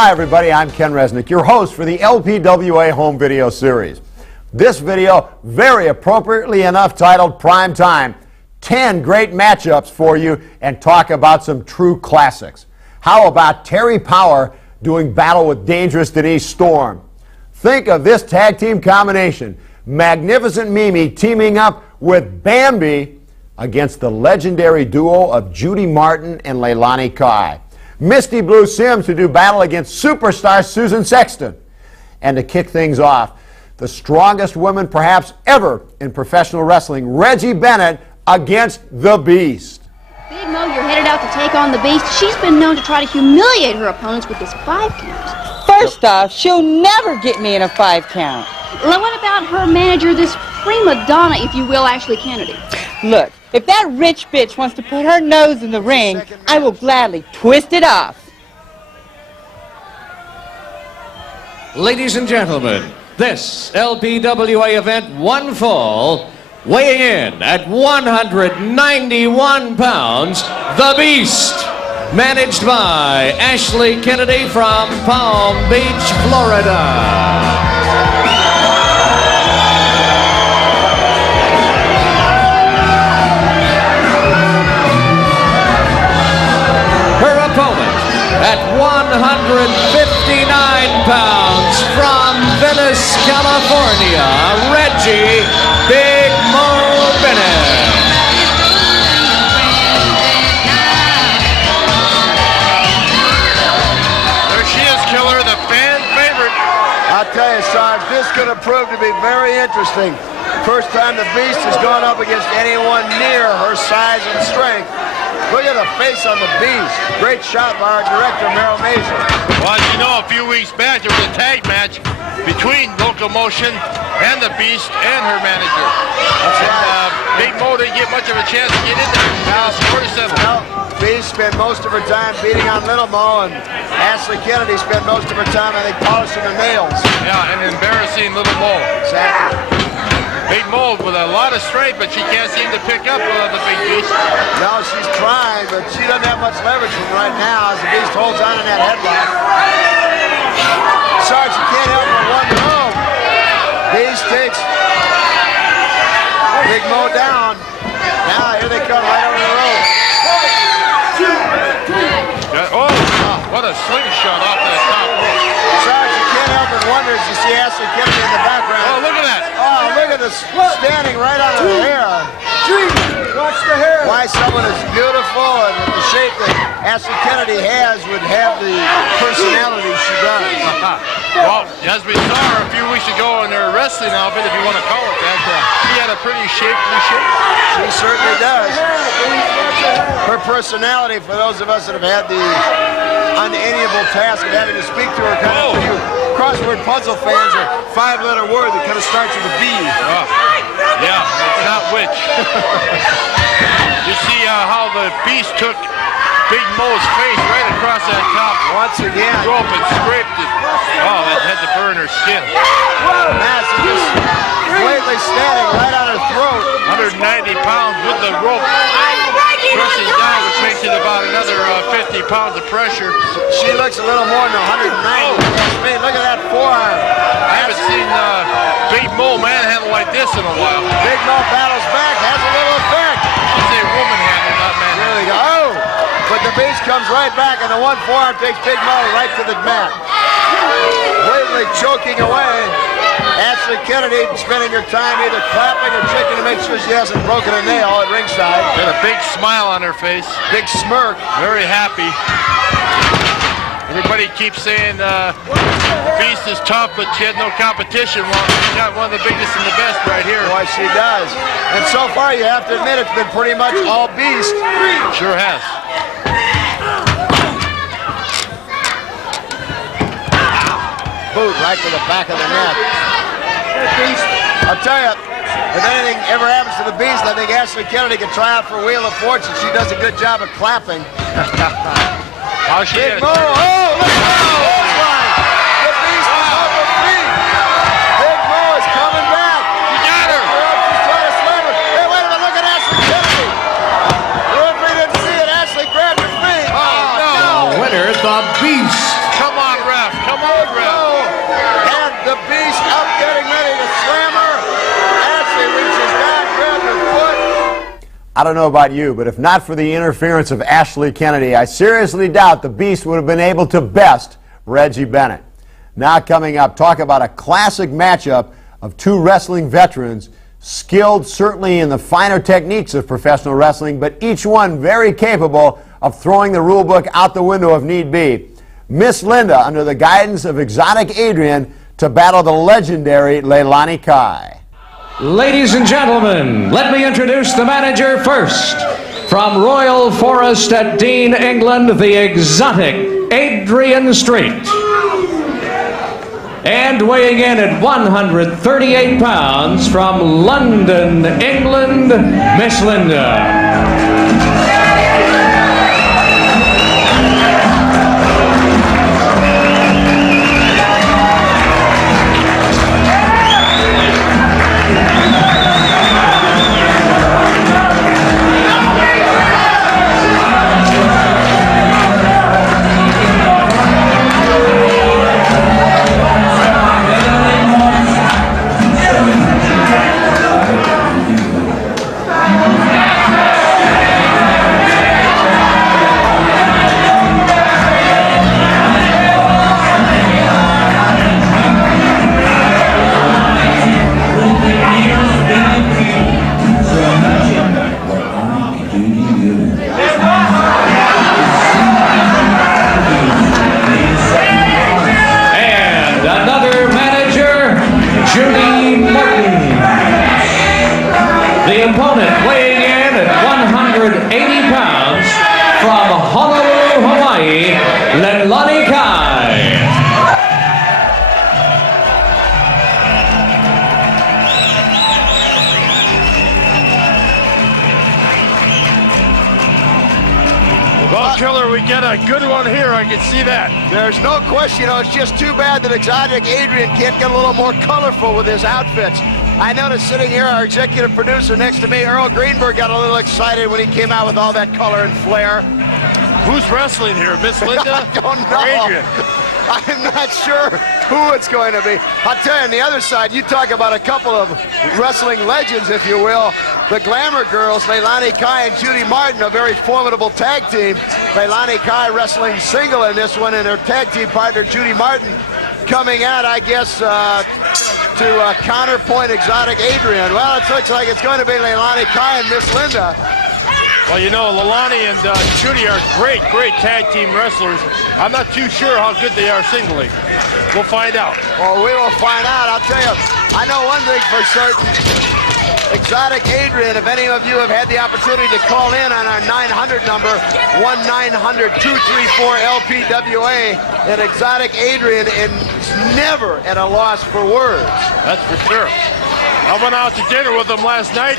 Hi everybody, I'm Ken Resnick, your host for the LPWA home video series. This video, very appropriately enough, titled Prime Time. 10 great matchups for you and talk about some true classics. How about Terri Power doing battle with dangerous Denise Storm? Think of this tag team combination. Magnificent Mimi teaming up with Bambi against the legendary duo of Judy Martin and Leilani Kai. Misty Blue Sims to do battle against superstar Susan Sexton. And to kick things off, the strongest woman perhaps ever in professional wrestling, Reggie Bennett against the Beast. Big Mo, you're headed out to take on the Beast. She's been known to try to humiliate her opponents with this 5 count. First off, she'll never get me in a 5 count. Well, what about her manager, this prima donna, if you will, Ashley Kennedy? Look, if that rich bitch wants to put her nose in the ring, I will gladly twist it off. Ladies and gentlemen, this LPWA event, one fall, weighing in at 191 pounds, the Beast, managed by Ashley Kennedy from Palm Beach, Florida. At 159 pounds, from Venice, California, Reggie Big Mo Bennett. There she is, Killer, the fan favorite. I'll tell you, Sarge, this could have proved to be very interesting. First time the Beast has gone up against anyone near her size and strength. Look at the face on the Beast. Great shot by our director, Meryl Mason. Well, as you know, a few weeks back, there was a tag match between Locomotion and the Beast and her manager. Big Mo didn't get much of a chance to get in there. Now it's 47. No, Beast spent most of her time beating on Little Mo, and Ashley Kennedy spent most of her time, I think, polishing her nails. Yeah, and embarrassing Little Mo. Exactly. Big Mo with a lot of strength, but she can't seem to pick up the Big Beast. No, she's trying, but she doesn't have much leverage from right now as the Beast holds on in that headlock. Sarge, you can't help but wonder, oh, Beast takes Big Mo down. Now here they come right over the road. Oh, what a slingshot off that top rope. Sarge, you can't help but wonder as you see Ashley Kennedy in the background. Oh, look at that. Oh, look at this standing right on her hair. Watch the hair. Why someone as beautiful and with the shape that Ashley Kennedy has would have the personality she does. Well, as we saw her a few weeks ago in her wrestling outfit, if you want to call it that, she had a pretty shapely shape. She certainly does. Her personality, for those of us that have had the unenviable task of having to speak to her, kind of few crossword puzzle fans, a 5-letter word that kind of starts with a B. Yeah, it's not which. You see how the Beast took Big Mo's face right across that top once again rope and scraped it. Oh, that had to burn her skin. Massey just blatantly standing right on her throat. 190 pounds with the rope. Pressing down, which makes it about another 50 pounds of pressure. She looks a little more than 190. Man, look at that forearm. I haven't seen Big Mo manhandle like this in a while. Big Mo battles back, has a little effect. I say woman handle, not man. There they go. Oh! But the Beast comes right back, and the one forearm takes Big Mo right to the mat. Blatantly choking away. Ashley Kennedy spending her time either clapping or checking to make sure she hasn't broken a nail at ringside. Got a big smile on her face. Big smirk. Very happy. Everybody keeps saying Beast is tough, but she has no competition. Well, she's got one of the biggest and the best right here. Boy, she does. And so far, you have to admit, it's been pretty much all Beast. Sure has. Boot right to the back of the neck. I'll tell you, if anything ever happens to the Beast, I think Ashley Kennedy can try out for Wheel of Fortune. She does a good job of clapping. How she Big is. Mo, oh, look at that. The Beast is off her feet. Big Mo is coming back. You got her. She's trying to slam her. Hey, wait a minute, look at Ashley Kennedy. The referee didn't see it. Ashley grabbed her feet. The winner, the Beast. Come on, Red. I don't know about you, but if not for the interference of Ashley Kennedy, I seriously doubt the Beast would have been able to best Reggie Bennett. Now coming up, talk about a classic matchup of two wrestling veterans, skilled certainly in the finer techniques of professional wrestling, but each one very capable of throwing the rule book out the window if need be. Miss Linda, under the guidance of Exotic Adrian, to battle the legendary Leilani Kai. Ladies and gentlemen, let me introduce the manager first. From Royal Forest at Dean, England, the Exotic Adrian Street. And weighing in at 138 pounds from London, England, Miss Linda. Killer, we get a good one here. I can see that. There's no question. You know, it's just too bad that Exotic Adrian can't get a little more colorful with his outfits. I noticed sitting here, our executive producer next to me, Earl Greenberg, got a little excited when he came out with all that color and flair. Who's wrestling here, Miss Linda? I don't know. Or Adrian? I'm not sure who it's going to be. I'll tell you, on the other side, you talk about a couple of wrestling legends, if you will. The Glamour girls, Leilani Kai and Judy Martin, a very formidable tag team. Leilani Kai wrestling single in this one, and her tag team partner, Judy Martin, coming out, I guess, to counterpoint Exotic Adrian. Well, it looks like it's going to be Leilani Kai and Miss Linda. Well, you know, Leilani and Judy are great, great tag team wrestlers. I'm not too sure how good they are singly. We'll find out. Well, we will find out. I'll tell you, I know one thing for certain. Exotic Adrian, if any of you have had the opportunity to call in on our 900 number, 1-900-234-LPWA, and Exotic Adrian is never at a loss for words. That's for sure. I went out to dinner with him last night,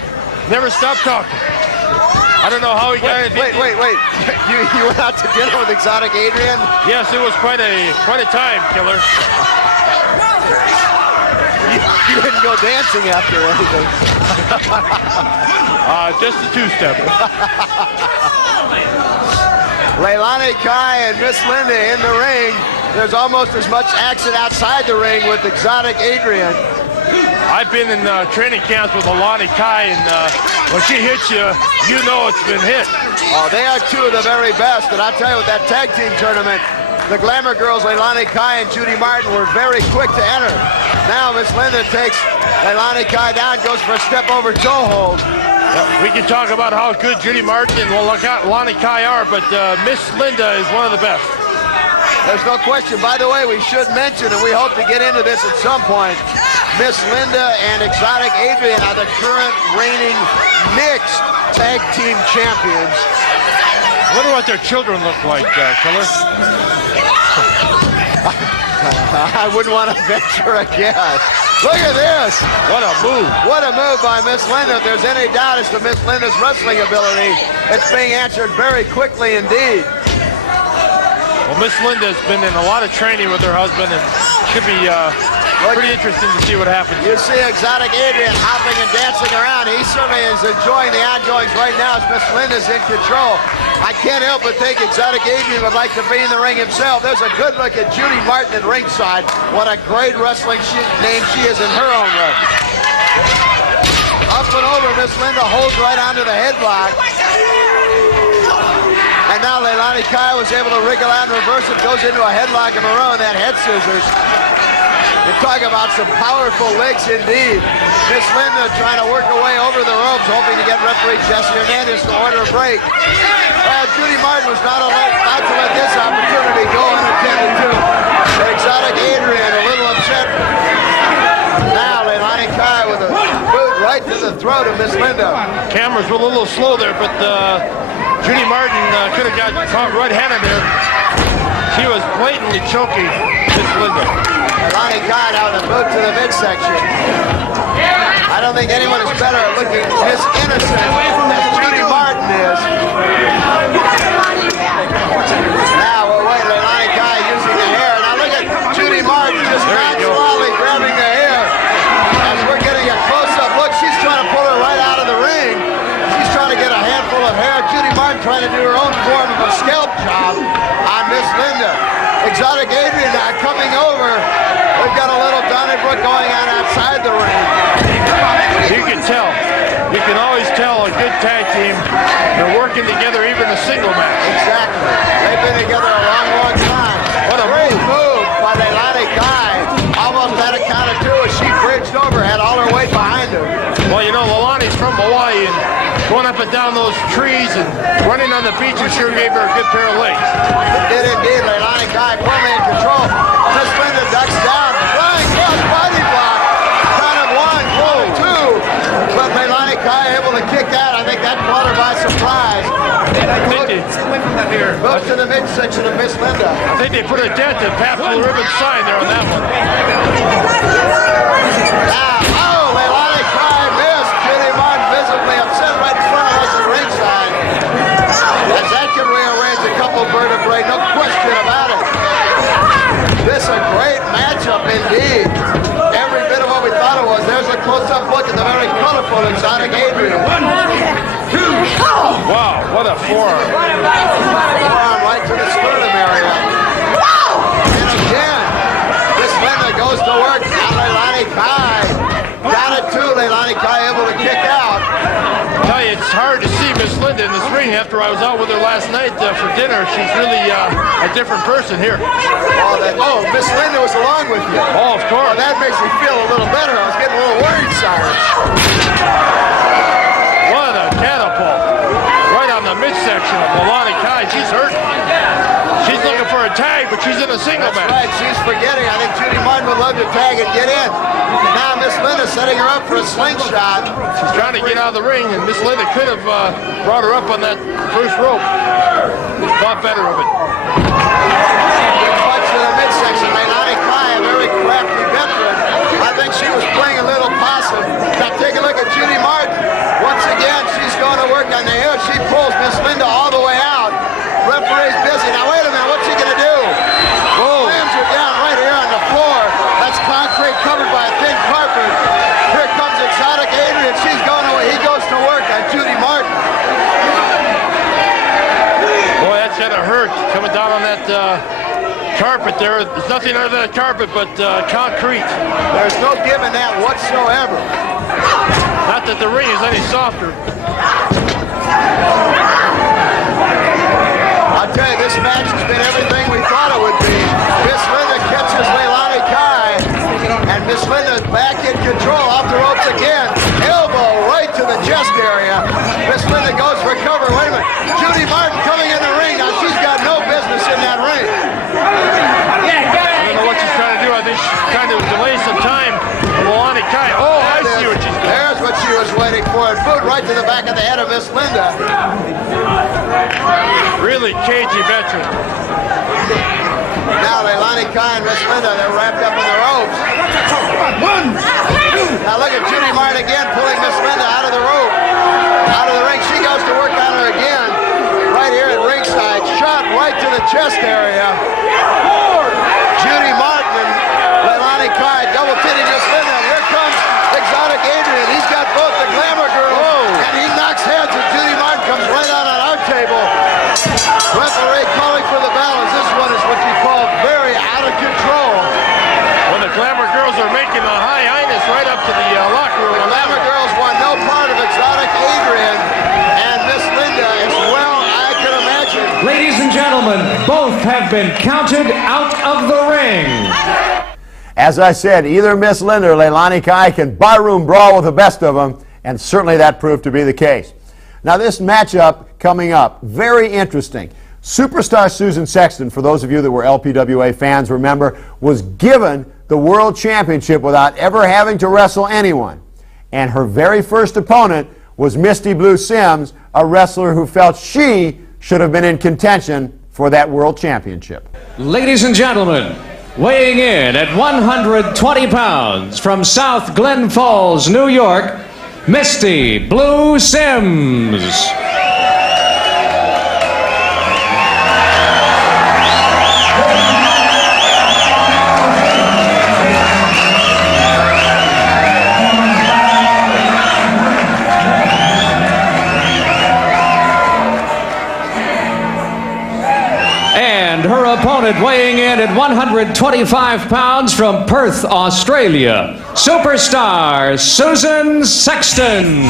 never stopped talking. I don't know how he got it. Wait. You went out to dinner with Exotic Adrian? Yes, it was quite a time, Killer. You didn't go dancing after or anything. Just a two-step. Leilani Kai and Miss Linda in the ring. There's almost as much action outside the ring with Exotic Adrian. I've been in training camps with Leilani Kai, and when she hits you, you know it's been hit. Oh, they are two of the very best. And I'll tell you, with that tag team tournament, the Glamour girls, Leilani Kai and Judy Martin, were very quick to enter. Now Miss Linda takes Leilani Kai down, goes for a step over toe hold. We can talk about how good Judy Martin and Leilani Kai are, but Miss Linda is one of the best. There's no question. By the way, we should mention, and we hope to get into this at some point, Miss Linda and Exotic Adrian are the current reigning mixed tag team champions. I wonder what their children look like, Killer. I wouldn't want to venture a guess. Look at this. What a move. What a move by Miss Linda. If there's any doubt as to Miss Linda's wrestling ability, it's being answered very quickly indeed. Well, Miss Linda's been in a lot of training with her husband, and should be pretty interesting to see what happens. You see Exotic Adrian hopping and dancing around. He certainly is enjoying the ongoings right now as Miss Linda's in control. I can't help but think Exotic Adrian would like to be in the ring himself. There's a good look at Judy Martin at ringside. What a great wrestling name she is in her own right. Up and over Miss Linda holds right onto the headlock. And now Leilani Kai was able to wriggle out and reverse it, goes into a headlock of her own, that head scissors. You talk about some powerful legs indeed. Miss Linda trying to work her way over the ropes, hoping to get referee Jesse Hernandez to order a break. Well, Judy Martin was not to let this opportunity go unattended to. Exotic Adrian a little upset. Now Leilani Kai with a boot right to the throat of Miss Linda. Cameras were a little slow there, but Judy Martin could have got caught red-handed there. She was blatantly choking Miss Linda. Leilani Kai now with a boot to the midsection. I don't think anyone is better at looking as innocent as Judy Martin is. Now we'll wait, Leilani Kai using the hair. Now look at Judy Martin just nonchalantly grabbing the hair. As we're getting a close-up look, she's trying to pull her right out of the ring. She's trying to get a handful of hair. Judy Martin trying to do her own form of a scalp job on Miss Linda. Exotic Adrian now coming over. We've got a little Donnybrook going on outside the ring. You can tell. You can always tell a good tag team. They're working together even a single match. Exactly. They've been together a long, long time. What a great move by Leilani Kai. Almost had a count of two as she bridged over, had all her weight behind her. Well, you know, Leilani's from Hawaii, and going up and down those trees and running on the beach, it sure gave her a good pair of legs. It did indeed. Leilani Kai firmly in control. Miss Linda ducks down. Flying cross body block. Count of one, two. But Leilani Kai able to kick out. I think that caught her by surprise. Goes to the midsection of Miss Linda. I think they put a dent in Pat Blue Ribbon sign there on that one. Now, Leilani Kai missed. Judy Martin visibly upset right in front of us at ringside. As that can rearrange a couple vertebrae, no question about it. This is a great matchup indeed. Every bit of what we thought it was. There's a close-up look at the very colorful Exotic Adrian. 1, 2, Wow, what a forearm. forearm right to the sternum area. And again, Miss Linda goes to work. Now Leilani Kai got it too. Leilani Kai able to kick out. I tell you, it's hard to see Miss Linda in this ring after I was out with her last night for dinner. She's really a different person here. Oh, Miss Linda was along with you. Oh, of course. Well, that makes me feel a little better. I was getting a little worried, Cyrus. What a catapult. Right on the midsection of Leilani Kai. She's hurt. She's looking for a tag, but she's in a single match. Right, she's forgetting. I think Judy Martin would love to tag and get in. Now Miss Linda setting her up for a slingshot. She's trying to get out of the ring, and Miss Linda could have brought her up on that first rope. Thought better of it. Punch to the midsection. Leilani Kai, a very crafty veteran. I think she was playing a little possum. Now take a look at Judy Martin. Once again, she's going to work on the hair. She pulls Miss Linda all the way out. Referee's busy. Now wait a minute, what's he going to do? Slams her down right here on the floor. That's concrete covered by a thin carpet. Here comes Exotic Adrian. She's going away. He goes to work on Judy Martin. Boy, that's gotta hurt coming down on that carpet there. There's nothing under that carpet but concrete. There's no giving that whatsoever. Not that the ring is any softer. I'll tell you, this match has been everything we thought it would be. Miss Linda catches Leilani Kai, and Miss Linda back in control off the ropes again. Elbow right to the chest area. Miss Linda goes for cover. Wait a minute. Judy Martin coming in the ring. Now she's got no business in that ring. I don't know what she's trying to do. I think she's trying to delay some time. Leilani Kai. Oh, I see what she's doing. There's what she was waiting for. And boot right to the back of the head of Miss Linda. Really cagey veteran. Now Leilani Kai and Miss Linda, they're wrapped up in the ropes. Now look at Judy Martin again pulling Miss Linda out of the rope. Out of the ring. She goes to work on her again. Right here at ringside. Shot right to the chest area. Judy Martin and Leilani Kai double titting Miss Linda. And here comes Exotic Adrian. He's got both the Glamour girl and he knocks heads and Judy Martin comes right out on our table. Referee calling for the balance. This one is what you call very out of control. When the Glamour girls are making the high highness right up to the locker room. The Glamour girls want no part of Exotic have been counted out of the ring. As I said, either Miss Linda or Leilani Kai can barroom brawl with the best of them, and certainly that proved to be the case. Now this matchup coming up, very interesting. Superstar Susan Sexton, for those of you that were LPWA fans, remember, was given the World Championship without ever having to wrestle anyone. And her very first opponent was Misty Blue Sims, a wrestler who felt she should have been in contention for that World Championship. Ladies and gentlemen, weighing in at 120 pounds from South Glen Falls, New York, Misty Blue Sims. And her opponent weighing in at 125 pounds from Perth, Australia, superstar Susan Sexton.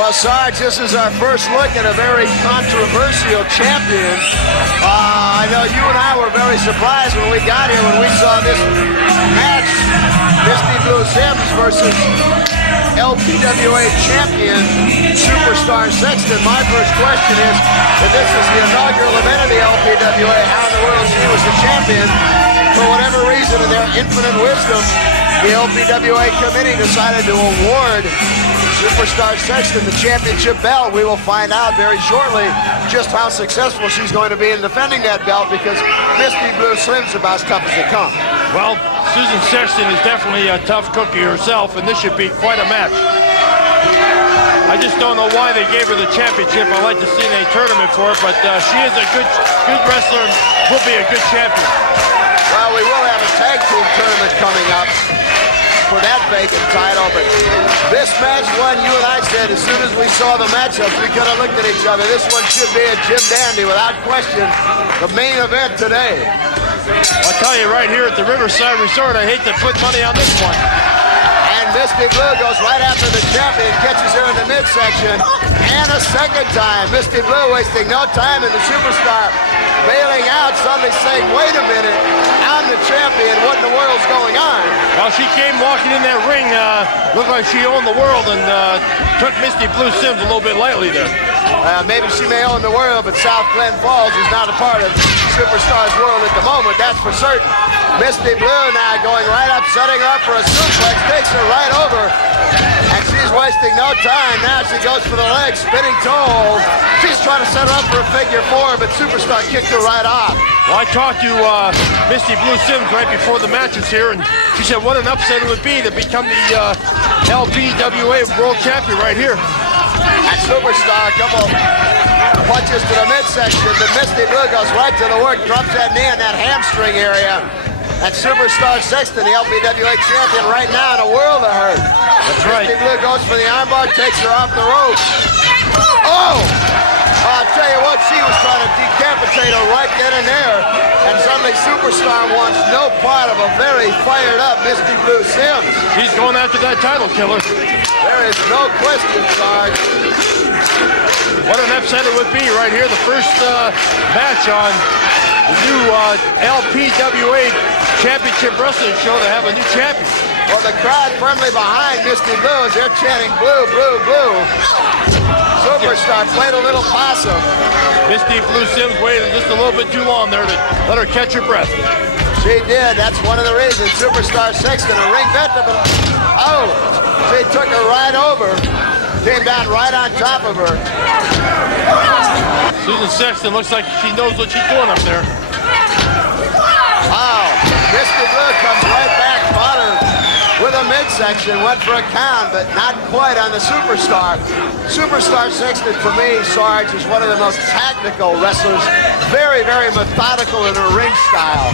Well, Sarge, this is our first look at a very controversial champion. I know you and I were very surprised when we got here when we saw this match, Misty Blue Sims versus LPWA champion, Superstar Sexton. My first question is, if this is the inaugural event of the LPWA, how in the world she was the champion? For whatever reason, in their infinite wisdom, the LPWA committee decided to award Superstar Sexton the championship belt. We will find out very shortly just how successful she's going to be in defending that belt, because Misty Blue Sims is about as tough as they come. Well, Susan Sexton is definitely a tough cookie herself, and this should be quite a match. I just don't know why they gave her the championship. I'd like to see a tournament for it, but she is a good wrestler and will be a good champion. Well, we will have a tag team tournament coming up for that vacant title, but this match one, you and I said as soon as we saw the matchups, we could have looked at each other. This one should be a Jim Dandy, without question, the main event today. I'll tell you right here at the Riverside Resort, I hate to put money on this one. And Misty Blue goes right after the champion, catches her in the midsection, and a second time. Misty Blue wasting no time, and the Superstar bailing out, suddenly saying, wait a minute, I'm the champion, what in the world's going on? Well, she came walking in that ring, looked like she owned the world, and took Misty Blue Sims a little bit lightly there. Maybe she may own the world, but South Glen Falls is not a part of Superstar's world at the moment, that's for certain. Misty Blue now going right up, setting her up for a suplex, takes her right over, and she's wasting no time. Now she goes for the leg, spinning toe hold. She's trying to set her up for a figure four, but Superstar kicked her right off. Well, I talked to Misty Blue Sims right before the matches here, and she said what an upset it would be to become the LPWA World Champion right here. And Superstar, a couple punches to the midsection, but Misty Blue goes right to the work, drops that knee in that hamstring area. And Superstar Sexton, the LPWA champion, right now in a world of hurt. That's right. Misty Blue goes for the armbar, takes her off the ropes. Oh! I'll tell you what, she was trying to decapitate her right then and there. And suddenly Superstar wants no part of a very fired up Misty Blue Sims. He's going after that title killer. There is no question, Sarge. What an upset it would be right here, the first match on the new LPWA Championship Wrestling show to have a new champion. Well, the crowd firmly behind Misty Blue as they're chanting blue, blue, blue. Superstar played a little possum. Misty Blue Sims waited just a little bit too long there to let her catch her breath. She did. That's one of the reasons. Superstar Sexton, a ring veteran. Oh, she took her right over. Came down right on top of her. Susan Sexton looks like she knows what she's doing up there. Wow. Misty Blue comes right back, fought her with a midsection, went for a count, but not quite on the Superstar. Superstar Sexton, for me, Sarge, is one of the most tactical wrestlers. Very, very methodical in her ring style.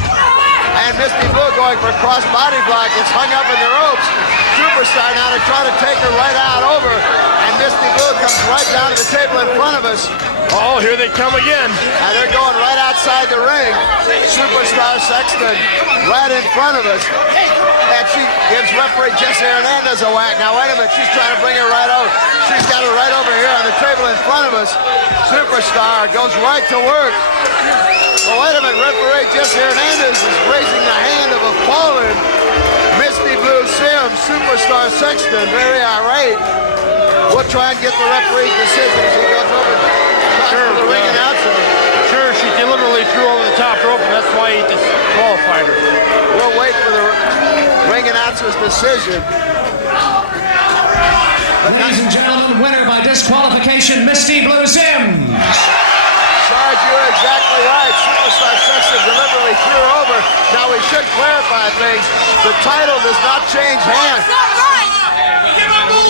And Misty Blue going for a cross-body block, gets hung up in the ropes. Superstar now to try to take her right out over, and Misty Blue comes right down to the table in front of us. Oh, here they come again. And they're going right out outside the ring. Superstar Sexton right in front of us. And she gives referee Jesse Hernandez a whack. Now, wait a minute. She's trying to bring her right over. She's got her right over here on the table in front of us. Superstar goes right to work. Well, wait a minute. Referee Jesse Hernandez is raising the hand of a fallen Misty Blue Sims. Superstar Sexton, very irate. We'll try and get the referee's decision as he goes over to the ring announcer. Sure, she deliberately threw over the top rope, and that's why he disqualified her. We'll wait for the ring announcer's decision. Ladies and gentlemen, winner by disqualification, Misty Blue Sims. Sarge, you're exactly right. Superstar Sexton deliberately threw her over. Now we should clarify things. The title does not change hands.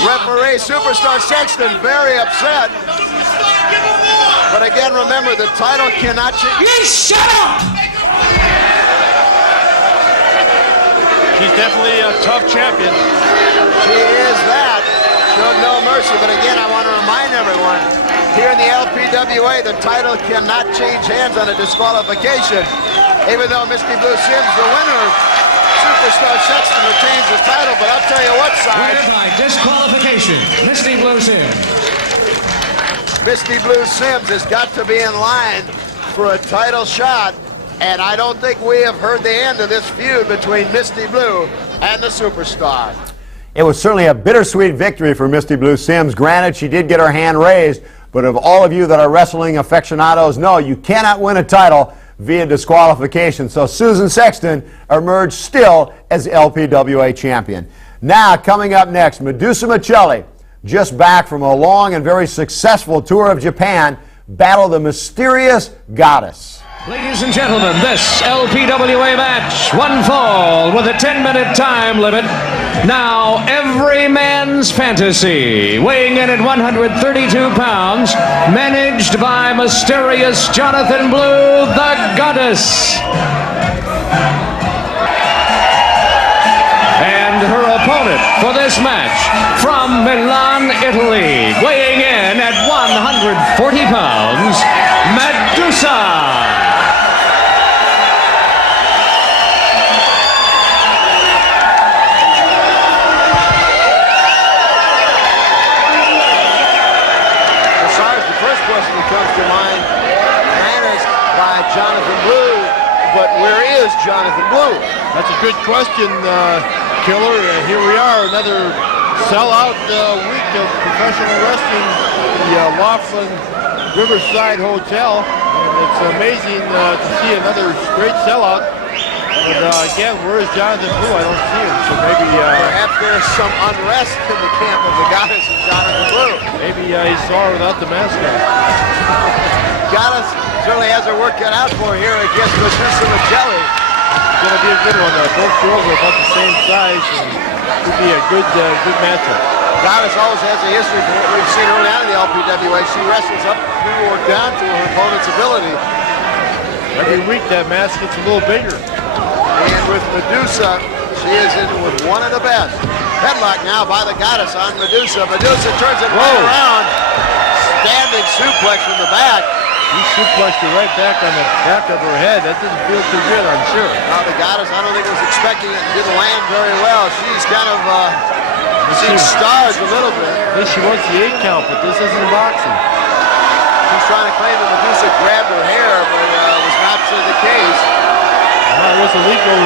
Referee Superstar Sexton very upset. But again, remember, the title cannot change. You shut up! She's definitely a tough champion. She is that. Showed no mercy. But again, I want to remind everyone, here in the LPWA, the title cannot change hands on a disqualification. Even though Misty Blue Sims, the winner, Superstar Sexton retains the title. But I'll tell you what, Sarge. Winner by disqualification, Misty Blue Sims. Misty Blue Sims has got to be in line for a title shot, and I don't think we have heard the end of this feud between Misty Blue and the Superstar. It was certainly a bittersweet victory for Misty Blue Sims. Granted, she did get her hand raised, but of all of you that are wrestling aficionados, no, you cannot win a title via disqualification. So Susan Sexton emerged still as LPWA champion. Now, coming up next, Madusa Miceli, just back from a long and very successful tour of Japan, battle the mysterious goddess. Ladies and gentlemen, this LPWA match, one fall with a 10-minute time limit. Now, every man's fantasy, weighing in at 132 pounds, managed by mysterious Jonathan Blue, the goddess. And her opponent for this match, from Milan, Italy, weighing in at 140 pounds, Madusa. Jonathan Blue, but where is Jonathan Blue? That's a good question, Killer. Here we are, another sellout week of professional wrestling, the Laughlin Riverside Hotel. And it's amazing to see another great sellout. But again, where is Jonathan Blue? I don't see him. So maybe perhaps there's some unrest in the camp of the goddess and Jonathan Blue. Maybe he saw her without the mask on. Goddess certainly has her work cut out for her here against Madusa Miceli. It's going to be a good one. Both girls are about the same size, and it could be a good matchup. Goddess always has a history from what we've seen early on in the LPWA. She wrestles up through or down to her opponent's ability. Every week that mask gets a little bigger. And with Madusa, she is in with one of the best. Headlock now by the Goddess on Madusa. Madusa turns it right around. Standing suplex from the back. He suplexed her right back on the back of her head. That didn't feel too good, I'm sure. Now the Goddess, I don't think was expecting it and didn't land very well. She's kind of seeing stars a little bit. At least she wants the 8 count, but this isn't boxing. She's trying to claim that Madusa grabbed her hair, but it was not the case. It was a legal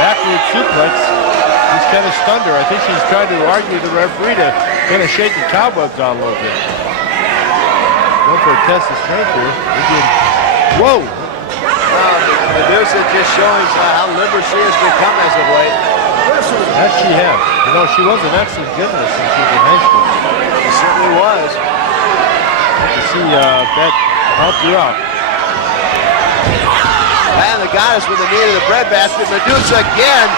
backward suplex. He's kind of stunned her. I think she's trying to argue with the referee to kind of shake the cobwebs out a little bit. Going for a test of strength here. Whoa! Madusa just showing how limber she has become as of late. That she has. You know, she was an excellent gymnast since she was in high school. She certainly was. To see that helped you out. And the Goddess with the knee to the breadbasket. Madusa again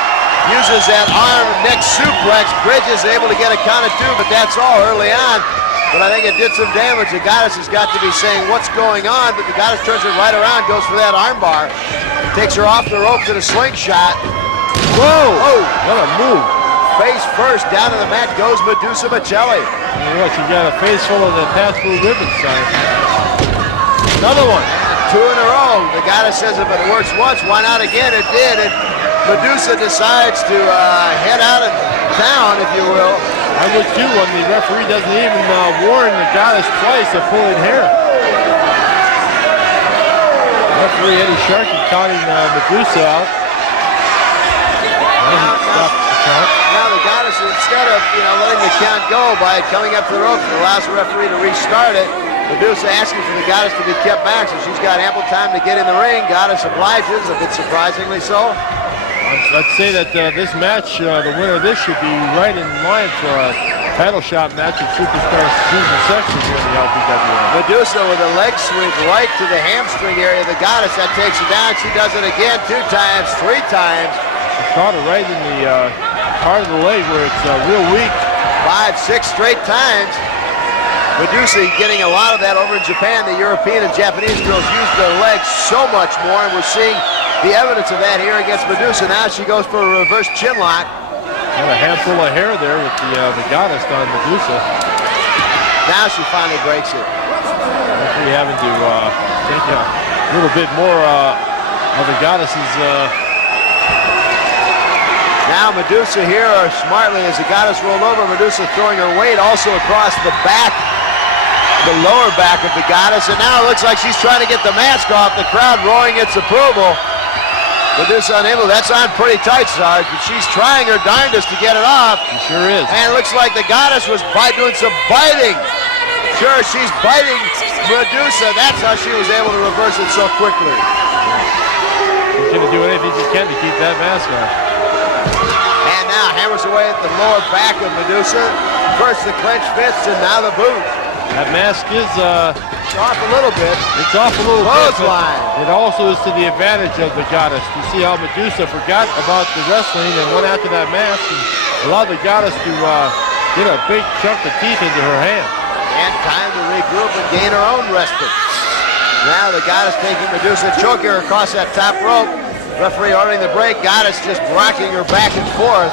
uses that arm neck suplex. Bridge is able to get a count of 2, but that's all early on. But I think it did some damage. The Goddess has got to be saying what's going on, but the Goddess turns it right around, goes for that arm bar. Takes her off the rope to the slingshot. Whoa! Oh, what a move. Face first, down to the mat goes Madusa Miceli. You know what, she got a face full of the pass-through ribbon sign. Another one. 2 in a row. The goddess says if it works once, why not again? It did. And Madusa decides to head out of town, if you will. I would too when the referee doesn't even warn the goddess twice of pulling hair. Referee Eddie Sharkey counting Madusa out. Now the goddess, instead of letting the count go by coming up to the ropes, it allows the referee to restart it. Madusa asking for the goddess to be kept back, so she's got ample time to get in the ring. Goddess obliges, a bit surprisingly so. I'd say that this match, the winner of this should be right in line for a title shot match with superstar Susan Sexton here in the LPWA. Madusa with a leg sweep right to the hamstring area. The goddess, that takes her down. She does it again 2 times, 3 times. She caught her right in the part of the leg where it's real weak. 5, 6 straight times. Madusa getting a lot of that over in Japan. The European and Japanese girls use their legs so much more, and we're seeing the evidence of that here against Madusa. Now she goes for a reverse chin lock. Got a handful of hair there with the goddess on Madusa. Now she finally breaks it. Hopefully having to take a little bit more of the goddess's. Now Madusa here smartly as the goddess rolled over. Madusa throwing her weight also across the back, the lower back of the goddess. And now it looks like she's trying to get the mask off. The crowd roaring its approval. Madusa unable. That's on pretty tight, Sarge, but she's trying her darndest to get it off. She sure is. And it looks like the goddess was doing some biting. Sure, she's biting Madusa. That's how she was able to reverse it so quickly. She's going to do anything she can to keep that mask on. And now hammers away at the lower back of Madusa. First the clenched fist and now the boot. That mask is off a little bit. It's off a little bit. Clothesline. It also is to the advantage of the goddess. You see how Madusa forgot about the wrestling and went after that mask and allowed the goddess to get a big chunk of teeth into her hand. And time to regroup and gain her own respite. Now the goddess taking Madusa, choking her across that top rope. Referee ordering the break. Goddess just rocking her back and forth.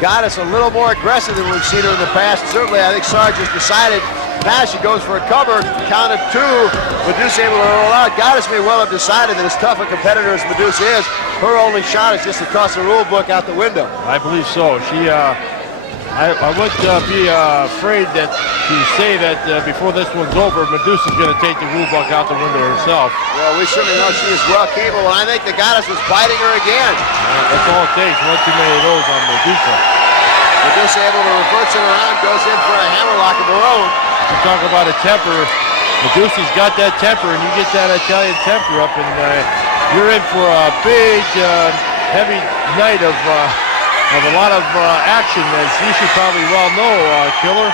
Goddess a little more aggressive than we've seen her in the past. Certainly, I think Sarge has decided. Now she goes for a cover. Count of 2. Madusa able to roll out. Goddess may well have decided that as tough a competitor as Madusa is, her only shot is just to toss the rule book out the window. I believe so. She, I would be afraid that to say that before this one's over, Madusa's going to take the rule book out the window herself. Well, we certainly know she is well capable. I think the goddess was biting her again. That's all it takes. One too many of those on Madusa. Madusa able to reverse it around, goes in for a hammerlock of her own. You talk about a temper. Medusa's got that temper, and you get that Italian temper up, and you're in for a big, heavy night of a lot of action, as you should probably well know, Killer.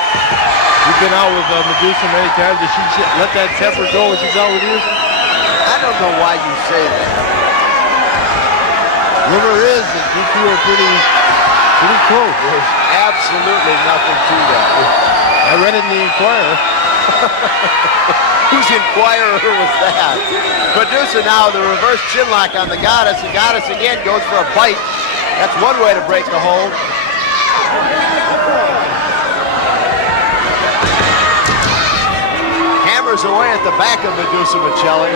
You've been out with Madusa many times. Does she let that temper go when she's out with you? I don't know why you say that. Rumor is that you two are pretty close. There's absolutely nothing to that. I read it in the Inquirer. Whose Inquirer was that? Madusa now the reverse chin lock on the goddess. The goddess again goes for a bite. That's one way to break the hold. Hammers away at the back of Madusa Miceli.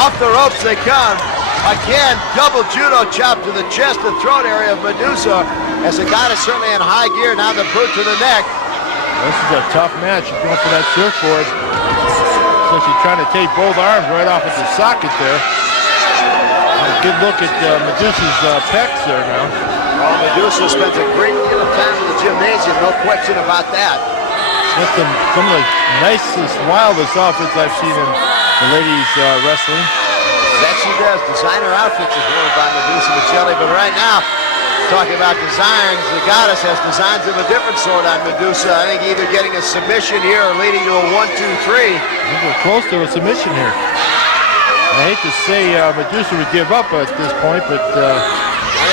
Off the ropes they come. Again, double judo chop to the chest and throat area of Madusa as the goddess certainly in high gear. Now the boot to the neck. This is a tough match. She's going for that surfboard. So she's trying to take both arms right off at the socket there. A good look at Madusa's pecs there now. Well, Madusa spends a great deal of time in the gymnasium, no question about that. That's some of the nicest, wildest outfits I've seen in the ladies wrestling. That she does. Designer outfits is worn by Madusa Miceli, but right now, talking about designs, the goddess has designs of a different sort on Madusa. I think either getting a submission here or leading to a 1, 2, 3. I think we're close to a submission here. I hate to say Madusa would give up at this point, but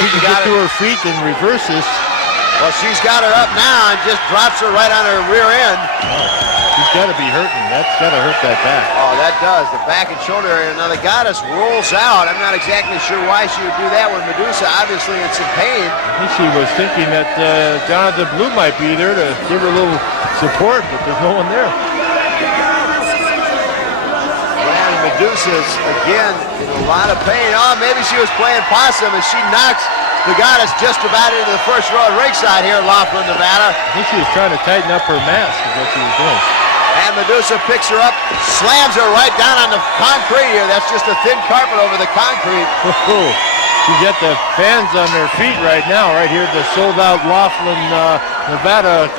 she can get to her feet and reverse this. Well, she's got her up now and just drops her right on her rear end. She's got to be hurting. That's got to hurt that back. Oh, that does. The back and shoulder area. Now, the goddess rolls out. I'm not exactly sure why she would do that when Madusa obviously in some pain. I think she was thinking that Jonathan Blue might be there to give her a little support, but there's no one there. And Madusa's, again, in a lot of pain. Oh, maybe she was playing possum as she knocks the goddess just about into the first row at ringside here in Laughlin, Nevada. I think she was trying to tighten up her mask is what she was doing. And Madusa picks her up, slams her right down on the concrete here. That's just a thin carpet over the concrete. She got the fans on their feet right now, right here at the sold-out Laughlin, Nevada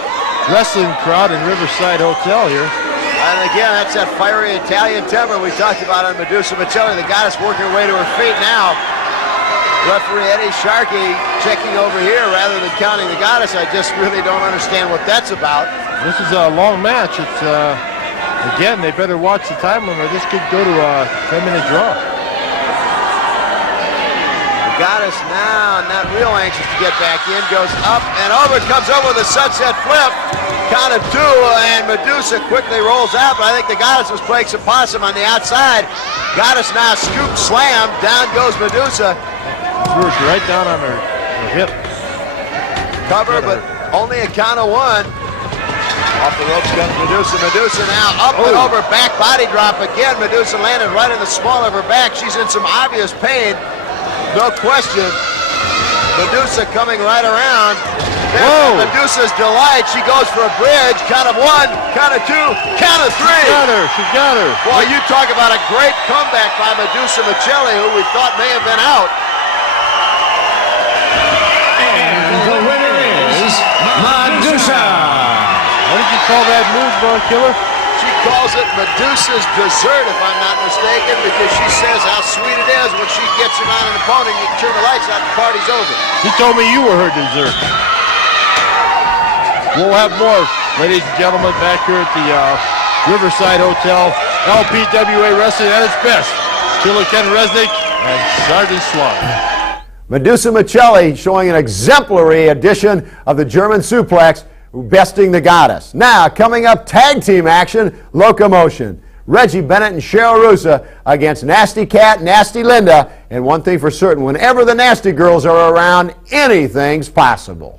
wrestling crowd in Riverside Hotel here. And again, that's that fiery Italian temper we talked about on Madusa Miceli. The goddess working her way to her feet now. Referee Eddie Sharkey checking over here rather than counting the goddess. I just really don't understand what that's about. This is a long match. It's again, they better watch the time limit. This could go to a 10-minute draw. The goddess now not real anxious to get back in. Goes up and over. Comes over with a sunset flip. Count of 2, and Madusa quickly rolls out. But I think the goddess was playing some possum on the outside. Goddess now scoop slam. Down goes Madusa. Threw it right down on her hip. Cover, but only a count of 1. Off the ropes comes Madusa. Madusa now up and over, back body drop again. Madusa landed right in the small of her back. She's in some obvious pain, no question. Medusa coming right around. There's Medusa's delight. She goes for a bridge. Count of 1, count of 2, count of 3. She got her. Boy, you talk about a great comeback by Madusa Miceli, who we thought may have been out. The winner is Madusa. What did you call that move, Killer? She calls it Medusa's dessert, if I'm not mistaken, because she says how sweet it is when she gets him on an opponent. You can turn the lights out, the party's over. She told me you were her dessert. We'll have more, ladies and gentlemen, back here at the Riverside Hotel. LPWA Wrestling at its best. Killer Ken Resnick and Sergeant Slaughter. Madusa Miceli showing an exemplary edition of the German suplex, besting the goddess. Now, coming up, tag team action, Locomotion. Reggie, Bennett, and Cheryl Rusa against Nasty Cat, Nasty Linda. And one thing for certain, whenever the Nasty Girls are around, anything's possible.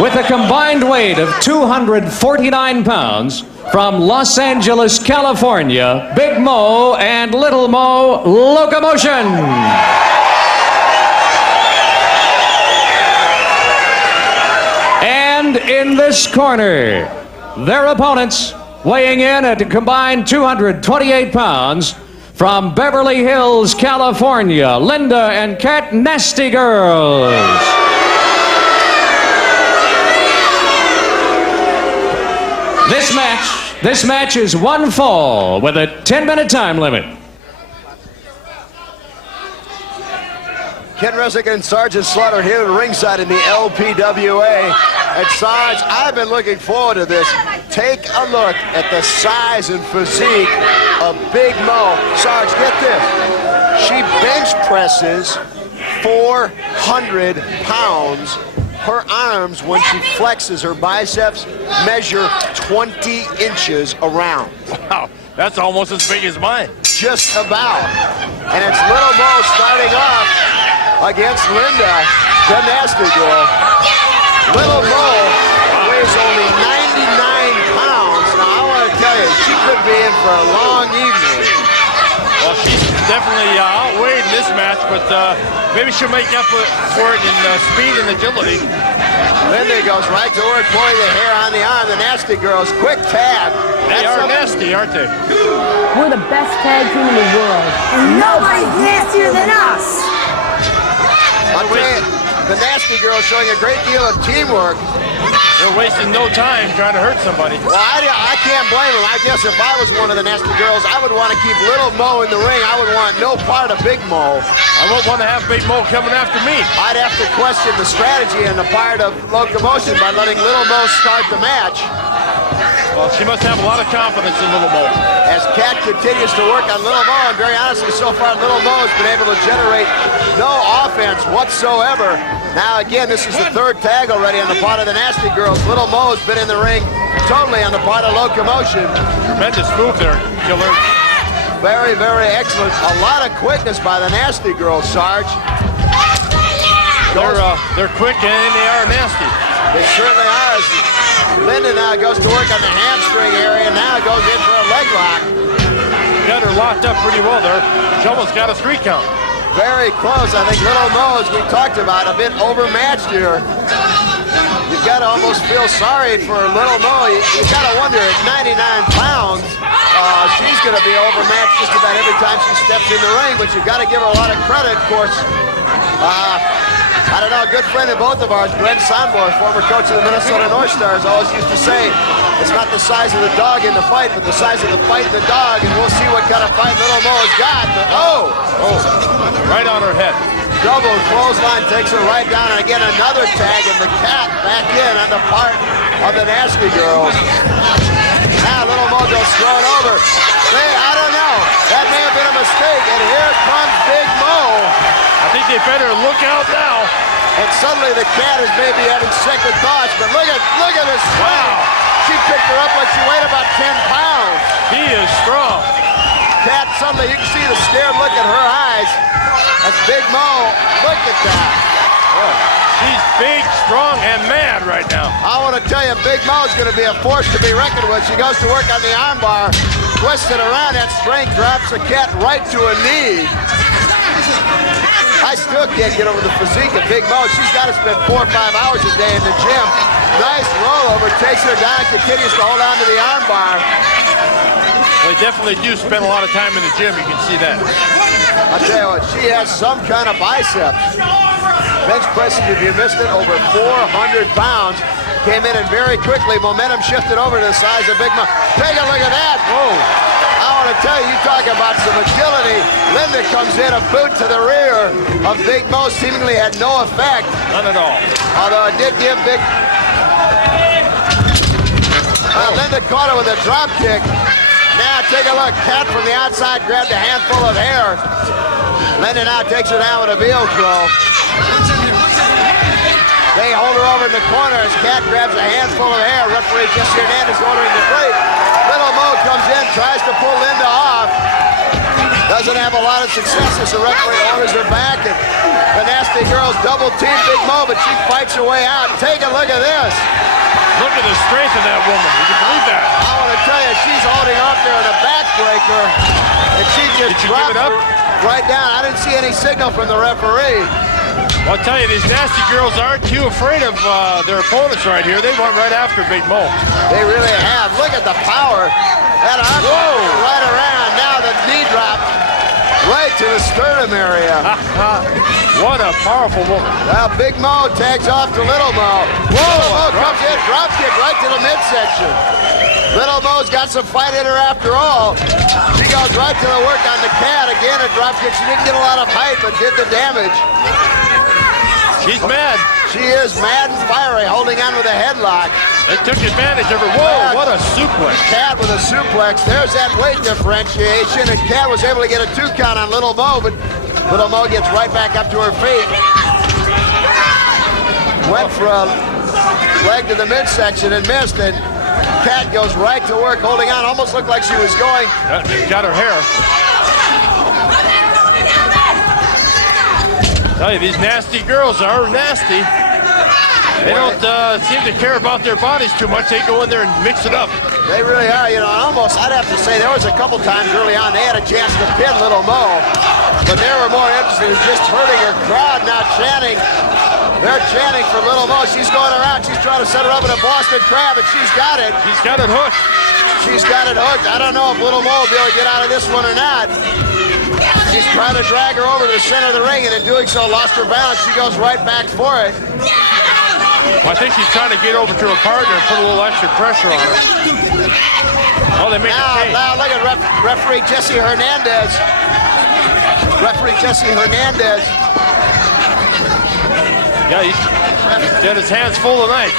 With a combined weight of 249 pounds, from Los Angeles, California, Big Mo and Little Mo, Locomotion. And in this corner, their opponents, weighing in at a combined 228 pounds, from Beverly Hills, California, Linda and Cat Nasty Girls. This match is one fall with a 10-minute time limit. Ken Resnick and Sergeant Slaughter here at ringside in the LPWA. And Sarge, I've been looking forward to this. Take a look at the size and physique of Big Mo. Sarge, get this. She presses 400 pounds. Her arms, when she flexes her biceps, measure 20 inches around. Wow, that's almost as big as mine. Just about. And it's Little Mo starting off against Linda, the nasty girl. Little Mo weighs only 99 pounds. Now, I want to tell you, she could be in for a long evening. Well, she's definitely outweighed in this match, but maybe she'll make up for it in speed and agility. Linda goes right to work, pulling the hair on the arm. The nasty girls, quick tag. They are nasty, aren't they? We're the best tag team in the world. And nobody's nastier than us. I'm saying, the nasty girls showing a great deal of teamwork. They're wasting no time trying to hurt somebody. Well, I can't blame them. I guess if I was one of the nasty girls, I would want to keep Little Mo in the ring. I would want no part of Big Mo. I wouldn't want to have Big Mo coming after me. I'd have to question the strategy and the part of Locomotion by letting Little Mo start the match. Well, she must have a lot of confidence in Little Mo. As Kat continues to work on Little Mo, and very honestly, so far, Little Mo has been able to generate no offense whatsoever. Now, again, this is the third tag already on the part of the nasty girls. Little Mo has been in the ring totally on the part of Locomotion. Tremendous move there, Killer. Very, very excellent. A lot of quickness by the nasty girls, Sarge. They're quick and they are nasty. They certainly are. Linda now goes to work on the hamstring area, now goes in for a leg lock. Got her locked up pretty well there. She almost got a 3 count. Very close. I think Little Mo, as we talked about, a bit overmatched here. You've got to almost feel sorry for Little Mo. You've got to wonder, at 99 pounds, she's going to be overmatched just about every time she steps in the ring, but you've got to give her a lot of credit, of course. I don't know, a good friend of both of ours, Glenn Sonmore, former coach of the Minnesota North Stars, always used to say, it's not the size of the dog in the fight, but the size of the fight in the dog, and we'll see what kind of fight Little Mo has got. But, right on her head. Double clothesline takes her right down, and again another tag, and the cat back in on the part of the nasty girls. Now Little Mo goes thrown over. Hey, I don't know. That may have been a mistake, and here comes Big Mo. I think they better look out now. And suddenly the cat is maybe having second thoughts, but look at this. Wow. She picked her up like she weighed about 10 pounds. He is strong. Cat, suddenly you can see the scared look in her eyes. That's Big Mo. Look at that. Oh, she's big, strong, and mad right now. I want to tell you, Big Mo is going to be a force to be reckoned with. She goes to work on the armbar, twists it around, that strength drops the cat right to a knee. I still can't get over the physique of Big Mo. She's got to spend 4 or 5 hours a day in the gym. Nice rollover, takes her down, continues to hold on to the armbar. Well, they definitely do spend a lot of time in the gym. You can see that. I'll tell you what, she has some kind of biceps. Bench pressing, if you missed it, over 400 pounds. Came in and very quickly, momentum shifted over to the size of Big Mo. Take a look at that. Whoa. I want to tell you, you talk about some agility. Linda comes in, a boot to the rear of Big Mo, seemingly had no effect. None at all. Although it did give Big... Linda caught her with a drop kick. Now take a look. Cat from the outside grabbed a handful of hair. Linda now takes her down with a Velcro. They hold her over in the corner as Cat grabs a handful of hair. Referee Jesse Hernandez ordering the break. Little Mo comes in, tries to pull Linda off. Doesn't have a lot of success as the referee orders her back. And the nasty girls double team Big Mo, but she fights her way out. Take a look at this. Look at the strength of that woman. You can believe that. I want to tell you, she's holding up there in a backbreaker. And she just dropped her right down. I didn't see any signal from the referee. I'll tell you, these nasty girls aren't too afraid of their opponents right here. They went right after Big Mo. They really have. Look at the power. That arm right around. Now the knee drop right to the sternum area. What a powerful woman. Now Big Mo tags off to Little Mo. Little Mo comes in, drop kick right to the midsection. Little Mo's got some fight in her after all. She goes right to the work on the cat. Again, a drop kick. She didn't get a lot of height, but did the damage. She's mad. She is mad and fiery, holding on with a headlock. They took advantage of her. Whoa, what a suplex. Cat with a suplex. There's that weight differentiation, and Cat was able to get a 2 count on Little Mo, but Little Mo gets right back up to her feet. Went for a leg to the midsection and missed, and Cat goes right to work, holding on. Almost looked like she was going. Got her hair. Tell you, these nasty girls are nasty. They don't seem to care about their bodies too much. They go in there and mix it up. They really are, you know, almost, I'd have to say, there was a couple times early on they had a chance to pin Little Mo, but they were more interested in just hurting her crowd, not chanting. They're chanting for Little Mo. She's going around. She's trying to set her up in a Boston Crab, and she's got it. He's got it hooked. She's got it hooked. I don't know if Little Mo will be able to get out of this one or not. She's trying to drag her over to the center of the ring, and in doing so, lost her balance. She goes right back for it. Well, I think she's trying to get over to her partner and put a little extra pressure on her. Oh, they make a change. Now look at referee Jesse Hernandez. Referee Jesse Hernandez. Yeah, he's got his hands full tonight.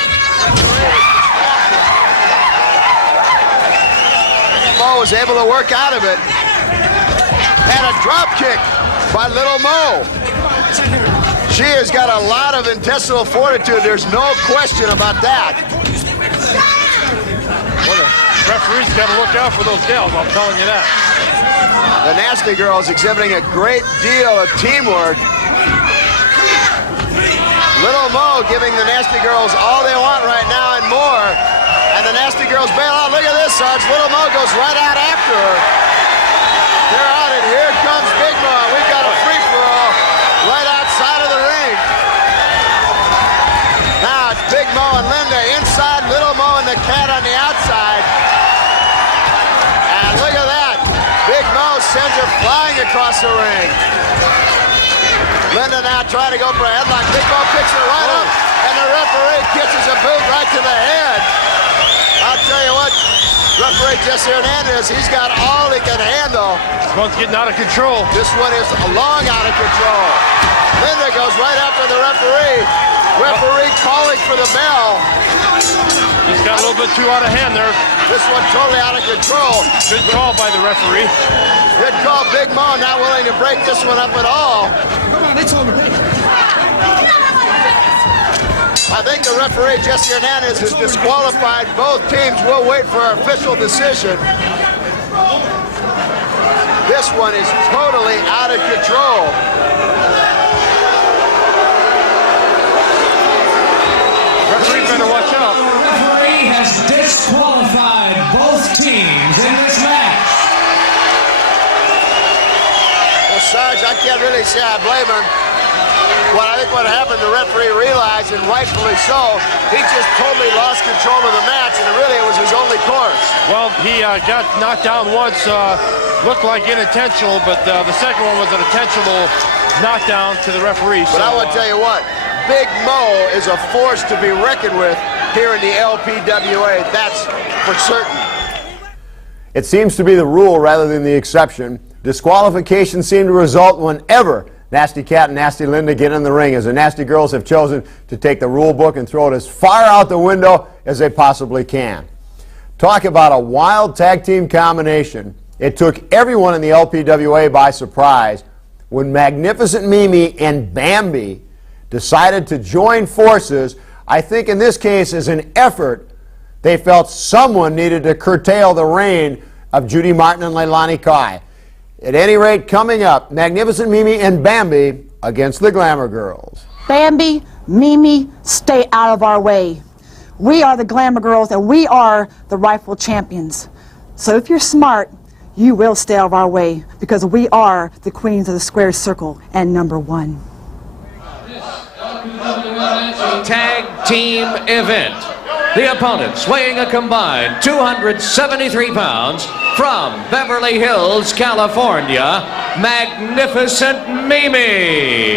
Mo was able to work out of it. And a drop kick by Little Mo. She has got a lot of intestinal fortitude. There's no question about that. Well, the referee's got to look out for those gals, I'm telling you that. The Nasty Girl is exhibiting a great deal of teamwork. Little Mo giving the Nasty Girls all they want right now and more. And the Nasty Girls bail out. Look at this, Sarge. Little Mo goes right out after her. They're out, and here comes Big Mo. We've got a free-for-all right outside of the ring. Now it's Big Mo and Linda inside, Little Mo and the Cat on the outside. And look at that. Big Mo sends her flying across the ring. Linda now trying to go for a headlock. Big Mo picks her right up, and the referee catches a boot right to the head. I'll tell you what, referee Jesse Hernandez, he's got all he can handle. This one's getting out of control. This one is long out of control. Linda goes right after the referee. Referee calling for the bell. Just got a little bit too out of hand there. This one totally out of control. Good call by the referee. Good call, Big Mo, not willing to break this one up at all. I think the referee, Jesse Hernandez, is disqualified. Both teams will wait for our official decision. This one is totally out of control. Referee better watch out. The referee has disqualified both teams in this match. Well, Sarge, I can't really say I blame him. Well, I think what happened, the referee realized, and rightfully so, he just totally lost control of the match, and really it was his only course. Well, he got knocked down once, looked like unintentional, but the second one was an intentional knockdown to the referee. But I want to tell you what, Big Mo is a force to be reckoned with here in the LPWA, that's for certain. It seems to be the rule rather than the exception. Disqualifications seem to result whenever Nasty Cat and Nasty Linda get in the ring, as the Nasty Girls have chosen to take the rule book and throw it as far out the window as they possibly can. Talk about a wild tag team combination. It took everyone in the LPWA by surprise when Magnificent Mimi and Bambi decided to join forces. I think in this case, as an effort, they felt someone needed to curtail the reign of Judy Martin and Leilani Kai. At any rate, coming up, Magnificent Mimi and Bambi against the Glamour Girls. Bambi, Mimi, stay out of our way. We are the Glamour Girls, and we are the rightful champions. So if you're smart, you will stay out of our way, because we are the queens of the square circle and #1. Tag team event. The opponents weighing a combined 273 pounds from Beverly Hills, California, Magnificent Mimi.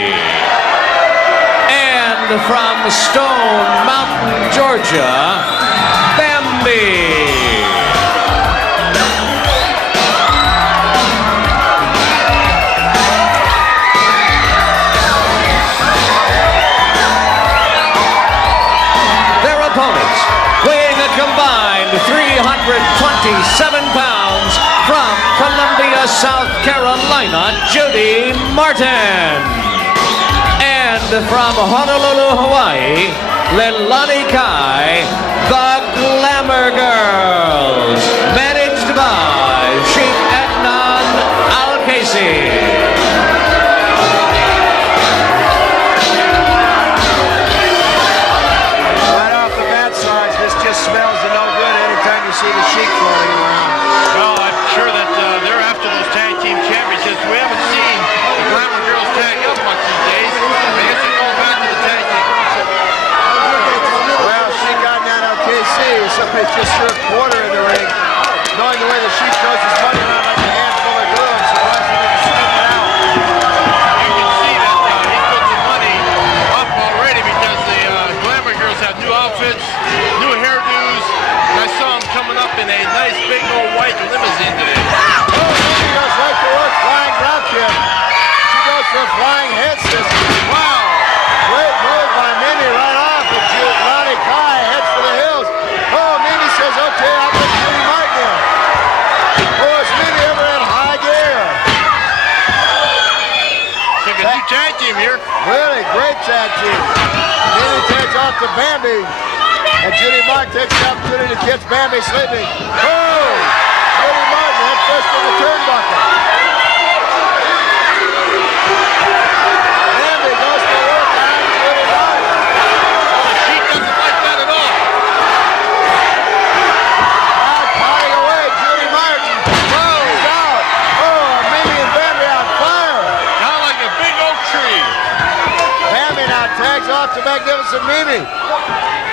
And from Stone Mountain, Georgia, Bambi. Their opponents weighing pounds, from Columbia, South Carolina, Judy Martin. And from Honolulu, Hawaii, Leilani, the Glamour Girls, managed by Sheikh Adnan Al-Casey. Smells of no good anytime you see the Sheik floating around. Well, I'm sure that they're after those tag team championships. We haven't seen the Glamour Girls tag up much these days. I guess they're going back to the tag team. Well, Sheik got that LKC. Somebody just threw a quarter in the ring. Knowing the way the Sheik throws his money around like a handful of glue, I'm surprised he didn't sneak it out. You can see that he put the money up already because the Glamour Girls have new outfits, new hairdos. I saw him coming up in a nice big old white limousine today. Oh, she goes right to work, flying drop kick. She goes for a flying head system. Wow. Great move by Mimi right off. And Leilani heads for the hills. Oh, Mimi says, okay, I'll put Judy Martin in. Oh, is Mimi ever in high gear? Like a new tag team here. Really great tag team. Mimi takes off to Bambi. And Judy Martin takes the opportunity to catch Bambi sleeping. Oh! Judy Martin head first in the turnbuckle. Bambi goes to work on Judy Martin. The Sheik doesn't like that at all. Now potting away, Judy Martin. Oh, he's out. Oh, Mimi and Bambi on fire. Down like a big oak tree. Bambi now tags off to magnificent Mimi.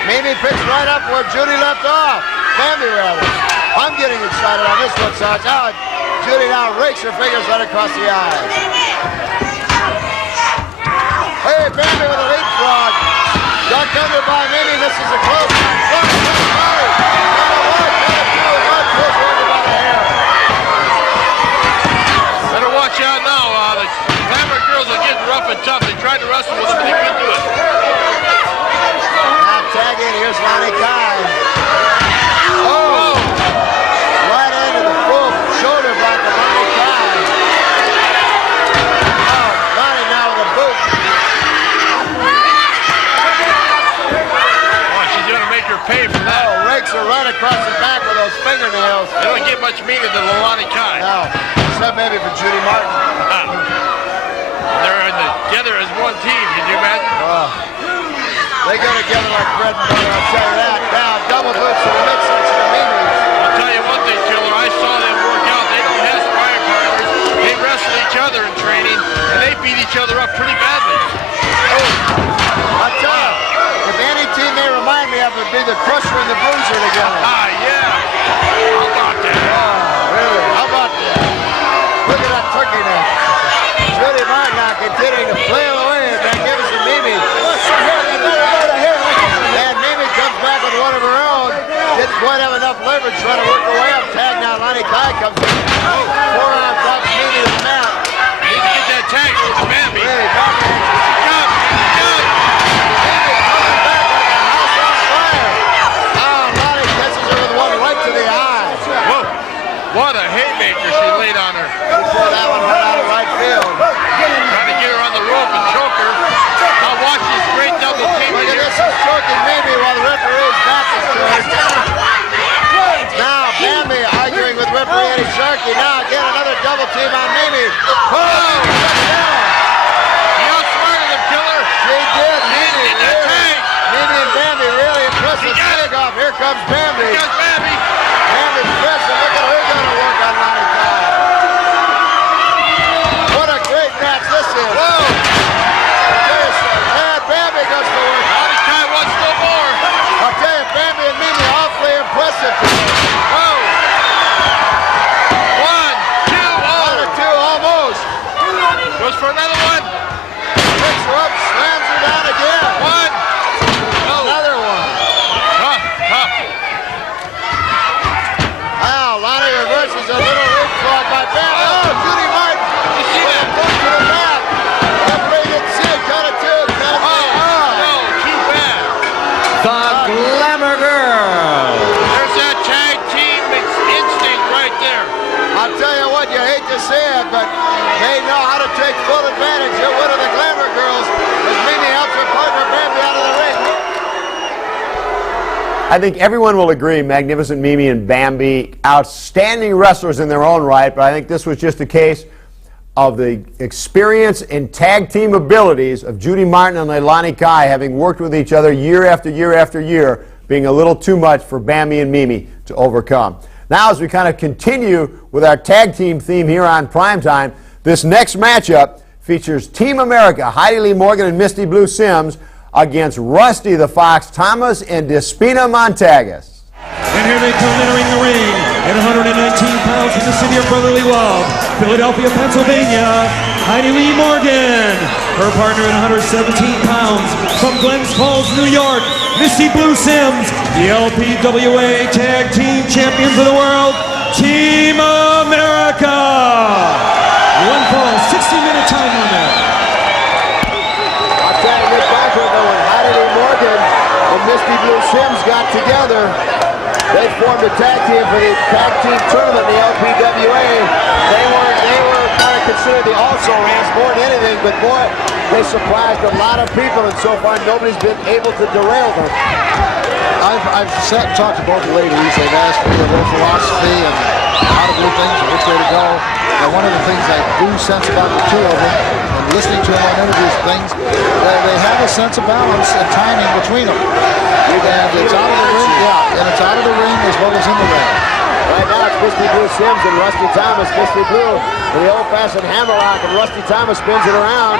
Mimi picks right up where Judy left off. Bambi, rather. I'm getting excited on this one, Sarge. Now, Judy now rakes her fingers right across the eyes. Hey, Bambi with a leapfrog. Ducked under by Mimi. This is a close one. One, two, three. One, pulls over by the hair. Better watch out now. The Glamour Girls are getting rough and tough. They tried to wrestle with them, but they couldn't do it. Tag in, here's Leilani. Oh! Right into the full shoulder block of Leilani. Oh, Leilani now with a boot. Oh, she's going to make her pay for that. Oh, rakes her right across the back with those fingernails. They don't get much meaner than Leilani. No, except maybe for Judy Martin. They're together as one team, can you imagine? They go together like bread and butter, I'll tell you that. Now, double boots to the midsection of Mimi. I'll tell you one thing, Killer. I saw them work out. They don't have sparring partners. They wrestle each other in training, and they beat each other up pretty badly. Oh, I'll tell you, if any team they remind me of would be the Crusher and the Bruiser together. Ah, yeah. How about that? Oh, really? How about that? Look at that turkey neck. Judy Martin now continuing to flail away at magnificent Mimi. And Mimi comes back with one of her own. Didn't quite have enough leverage trying to work her way up. Tag now, Leilani comes in. Forearm drops Mimi to the mat. Need to get that tag with the Bambi. Really, Bambi. Come. Mimi coming back like a house on fire. Oh, Leilani catches her with one right to the eye. Whoa. What a haymaker she laid on her. She pulled that one right out of right field. Trying to get her on the rope and choke her. Now watch this great double team Look at here. this, he's choking Mimi while the referee's back is turned. Now Bambi arguing with referee Eddie Sharkey. Now again another double team on Mimi. Oh! You outsmarted them, Killer. She did. Mimi, Get that tag. Mimi and Bambi really impressive. He got it. Takeoff. Here comes Bambi. Here's Bambi. Bambi's pressing. Look at her going to work on Leilani. What a great match this is. Whoa! And Bambi goes to work. Leilani Kai wants no more. I'll tell you, Bambi and Mimi awfully impressive. Whoa. 1, 2, oh. 1 or 2 almost. Goes for another one. Picks her up, slams her down again. 1. Oh. Another one. Tough. Wow, Leilani reverses a little leapfrog by Bambi. Oh, Judy Martin. You see that? Book to the mat. Referee didn't see it. Cut it too. No, too bad. The Glamour Girls. There's that tag team. It's in They know how to take full advantage. They're one of the Glamour girls as Mimi helps her partner Bambi out of the ring. I think everyone will agree Magnificent Mimi and Bambi, outstanding wrestlers in their own right, but I think this was just a case of the experience and tag team abilities of Judy Martin and Leilani Kai, having worked with each other year after year after year, being a little too much for Bambi and Mimi to overcome. Now, as we kind of continue with our tag team theme here on Primetime, this next matchup features Team America, Heidi Lee Morgan and Misty Blue Sims, against Rustee the Fox Thomas and Despina Mantangas. And here they come entering the ring at 119 pounds from the city of brotherly love, Philadelphia, Pennsylvania, Heidi Lee Morgan. Her partner at 117 pounds from Glens Falls, New York, Misty Blue Sims, the LPWA Tag Team Champions of the World, Team America. One fall, 60-minute time limit. I'll tell you, Nick Bockwinkle and Heidi Lee Morgan and Misty Blue Sims got together. They formed a tag team for the tag team tournament in the LPWA. They were kind of considered the also-rans more than anything, but boy, they surprised a lot of people, and so far nobody's been able to derail them. I've sat and talked to both the ladies. They've asked me their philosophy and how to do things and which way to go. And one of the things I do sense about the two of them, and listening to them on interviews and things, they have a sense of balance and timing between them. And it's out of the ring, and it's out of the ring as well as in the ring. Right now it's Misty Blue Sims and Rustee Thomas. Misty Blue for the old-fashioned hammerlock, and Rustee Thomas spins it around.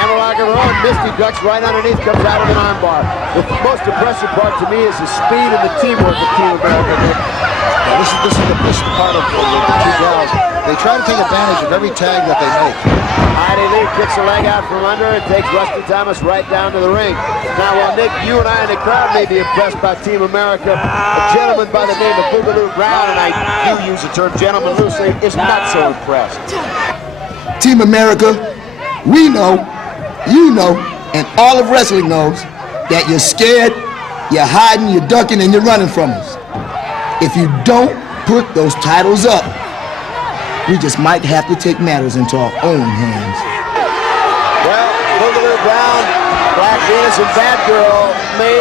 Hammerlock of her own. Misty ducks right underneath, comes out of an armbar. The most impressive part to me is the speed and the teamwork of Team America. Now, this is the best part of the two gals. They try to take advantage of every tag that they make. Heidi Lee kicks her leg out from under and takes Rustee Thomas right down to the ring. Now, while Nick, you and I in the crowd may be impressed by Team America, a gentleman by the name of Boogaloo Brown, and I do use the term gentleman loosely, is not so impressed. Team America, we know, you know, and all of wrestling knows that you're scared, you're hiding, you're ducking, and you're running from us. If you don't put those titles up, we just might have to take matters into our own hands. Well, Boogaloo Brown, Black Venus, and Bad Girl may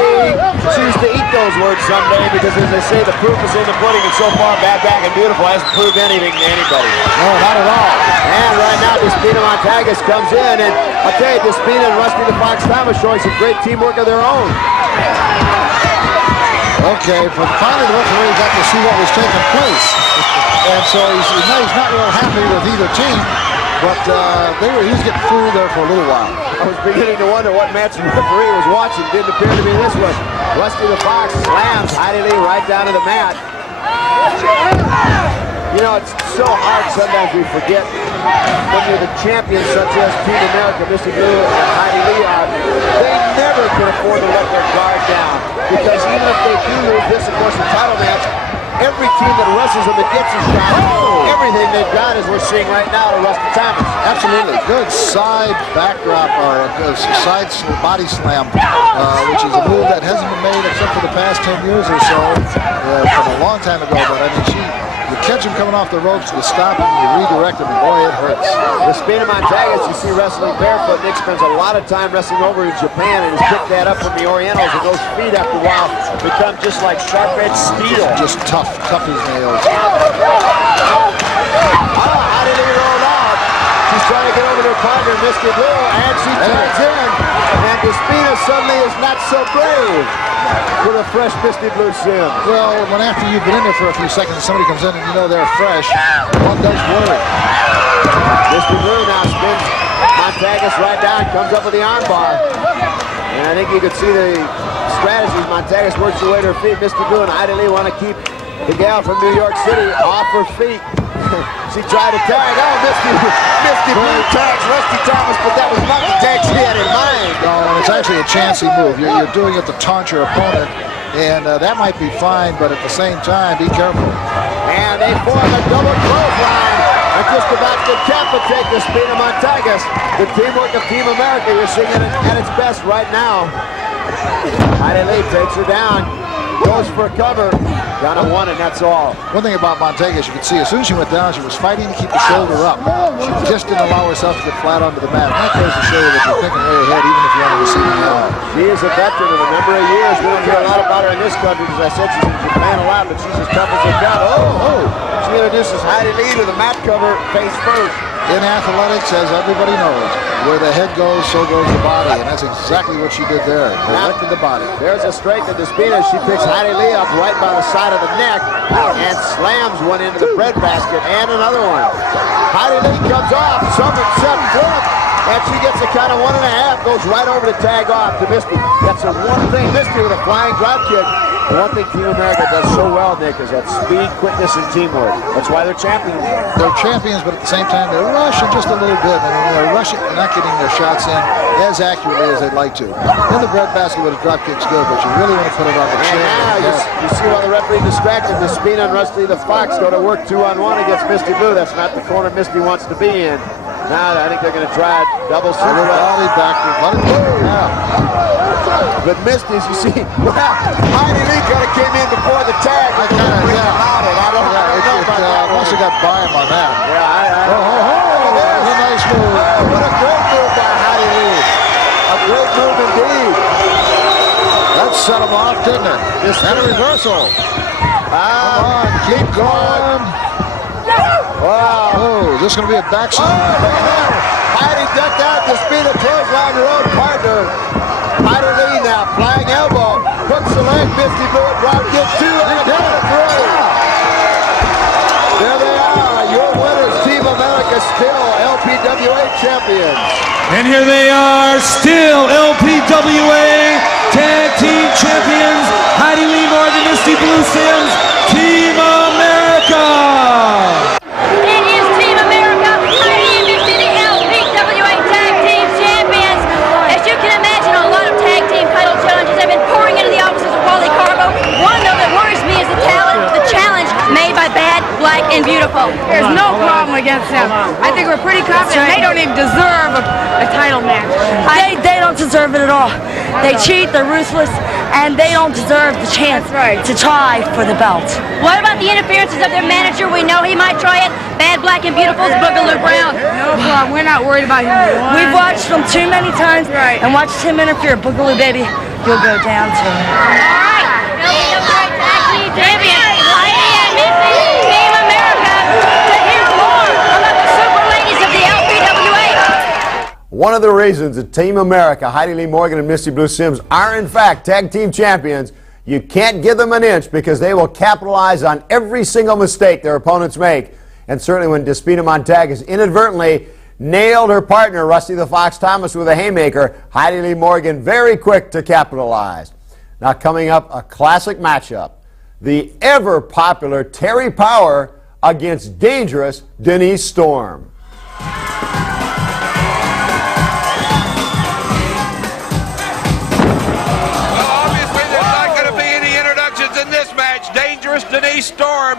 choose to eat those words someday, because as they say, the proof is in the pudding, and so far, Bad Back and Beautiful hasn't proved anything to anybody. No, not at all. And right now, Despina Mantangas comes in, and I'll tell you, Despina and Rustee the Fox Thomas showing some great teamwork of their own. Okay, but finally the referee got to see what was taking place. And so he's not real happy with either team, but he was getting through there for a little while. I was beginning to wonder what match the referee was watching. Didn't appear to be this one. Rustee the Fox slams Heidi Lee right down to the mat. You know, it's so hard sometimes we forget when you're the champions such as Team America, Misty Blue and Heidi Lee are, they never can afford to let their guard down. Because even if they do lose this, of course, the title match, every team that wrestles them that gets a shot, everything they've got is we're seeing right now to Rustee Thomas. Absolutely. Good side backdrop, or side body slam, which is a move that hasn't been made except for the past 10 years or so, from a long time ago. But I mean, you catch him coming off the ropes, you stop him, you redirect him, and boy, it hurts. Despina Mantangas, you see wrestling barefoot. Nick spends a lot of time wrestling over in Japan and has picked that up from the Orientals, and those feet after a while become just like sharp-edged steel. Just tough as nails. How did he roll out? She's trying to get over to her partner, Misty Blue, and she turns in. And Despina suddenly is not so brave with a fresh Misty Blue Sims. Well, when after you've been in there for a few seconds, somebody comes in and you know they're fresh, one does worry. Misty Blue now spins Mantangas right down, comes up with the armbar. And I think you can see the strategies. Mantangas works her way to her feet. Misty Blue and Heidi Lee want to keep the gal from New York City off her feet. She tried to tag. Oh, Misty Blue tags Rustee Thomas, but that was not the tag she had in mind. No, and it's actually a chancy move. You're doing it to taunt your opponent, and that might be fine, but at the same time, be careful. And they form a double clothesline. And just about to decapitate Despina Mantangas. The teamwork of Team America, you're seeing it at its best right now. Heidi Lee takes her down, goes for cover. Down to 1, and that's all. One thing about Mantangas, you could see as soon as she went down, she was fighting to keep the shoulder up. She just didn't allow herself to get flat onto the mat. And that goes to show you that you're thinking way ahead, even if you're on the receiving end. She is a veteran of a number of years. We don't hear a lot about her in this country, because I said she's in Japan a lot, but she's as tough as they come. She introduces Heidi Lee to the mat cover face first. In athletics, as everybody knows, where the head goes, so goes the body, and that's exactly what she did there. Directed the body. There's a straight to Despina. She picks Heidi Lee up right by the side of the neck and slams one into the breadbasket and another one. Heidi Lee comes off, somerset flip, and she gets a count of 1.5, goes right over to tag off to Misty. That's the one thing, Misty with a flying drop kick. The one thing Team America does so well, Nick, is that speed, quickness, and teamwork. That's why they're champions. They're champions, but at the same time, they're rushing just a little bit. And when they're rushing, they're not getting their shots in as accurately as they'd like to. In the breadbasket with a drop kick's good, but you really want to put it on the chin. And now you see while the referee distracted, Despina and Rustee the Fox go to work 2-on-1 against Misty Blue. That's not the corner Misty wants to be in. Now I think they're going to try double super. Volley backward. But Misty, as you see, Heidi Lee kind of came in before the tag. I don't know about that. Must have got by him on that. Yeah, there's a nice move. What a great move by Heidi Lee. A great move indeed. That set him off, didn't it? And a reversal. Come on, keep going. Wow. Oh, this is going to be a backside. Heidi ducked out to speed a clothesline her own partner. Heidi Lee now, flying elbow. Hooks the leg, Misty Blue, drop kick 2, and a count of 3. There they are, your winners, Team America, still LPWA champions. And here they are, still LPWA Tag Team Champions, Heidi Lee Morgan, Misty Blue Sims, Team America! It is Team America, Heidi and Misty, the LPWA Tag Team Champions. As you can imagine, a lot of tag team title challenges have been pouring into the offices of Wally Carbo. One, though, that worries me is the challenge made by Bad, Black, and Beautiful. There's no problem against them. I think we're pretty confident they don't even deserve a title match. They don't deserve it at all. They cheat, they're ruthless, and they don't deserve the chance to try for the belt. What about the interferences of their manager? We know he might try it. Bad, Black, and Beautiful's Boogaloo Brown. No problem. We're not worried about him. We've watched them too many times and watched him interfere. Boogaloo, baby, you'll go down too. All right. LPWA Tag Team Champions, Heidi and Misty, Team America, to hear more about the super ladies of the LPWA. One of the reasons that Team America, Heidi Lee Morgan and Misty Blue Sims, are in fact tag team champions, you can't give them an inch because they will capitalize on every single mistake their opponents make. And certainly when Despina Mantangas inadvertently nailed her partner, Rustee the Fox Thomas, with a haymaker, Heidi Lee Morgan very quick to capitalize. Now coming up, a classic matchup. The ever-popular Terri Power against dangerous Denise Storm. Dangerous Denise Storm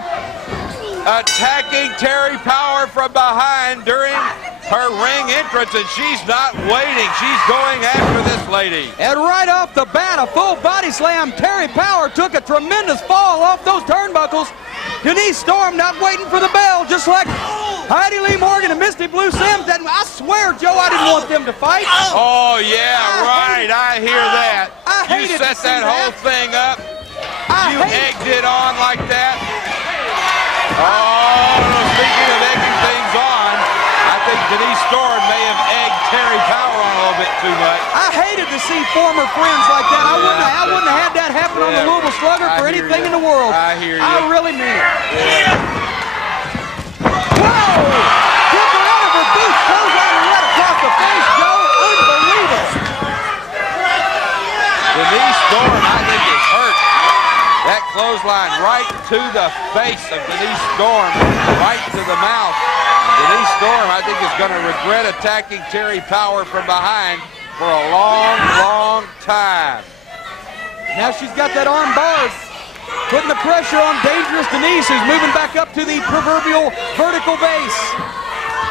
attacking Terri Power from behind during her ring entrance, and she's not waiting. She's going after this lady. And right off the bat, a full body slam. Terri Power took a tremendous fall off those turnbuckles. Denise Storm not waiting for the bell, just like Heidi Lee Morgan and Misty Blue Sims. And I swear, Joe, I didn't want them to fight. Oh, yeah, right. I hear that. You set that whole thing up. You egged it on like that. Oh, speaking of egging things on, I think Denise Storm may have egged Terri Power on a little bit too much. I hated to see former friends like that. I wouldn't have had that happen on the Louisville Slugger for anything in the world. I hear you. I really mean it. Yeah. Whoa! Took her out of her boots, closed out and right across the face, Joe. Unbelievable. Denise Storm, I think, is hurt. That clothesline right to the face of Denise Storm, right to the mouth. Denise Storm, I think, is going to regret attacking Terri Power from behind for a long, long time. Now she's got that arm bars, putting the pressure on dangerous Denise, who's moving back up to the proverbial vertical base.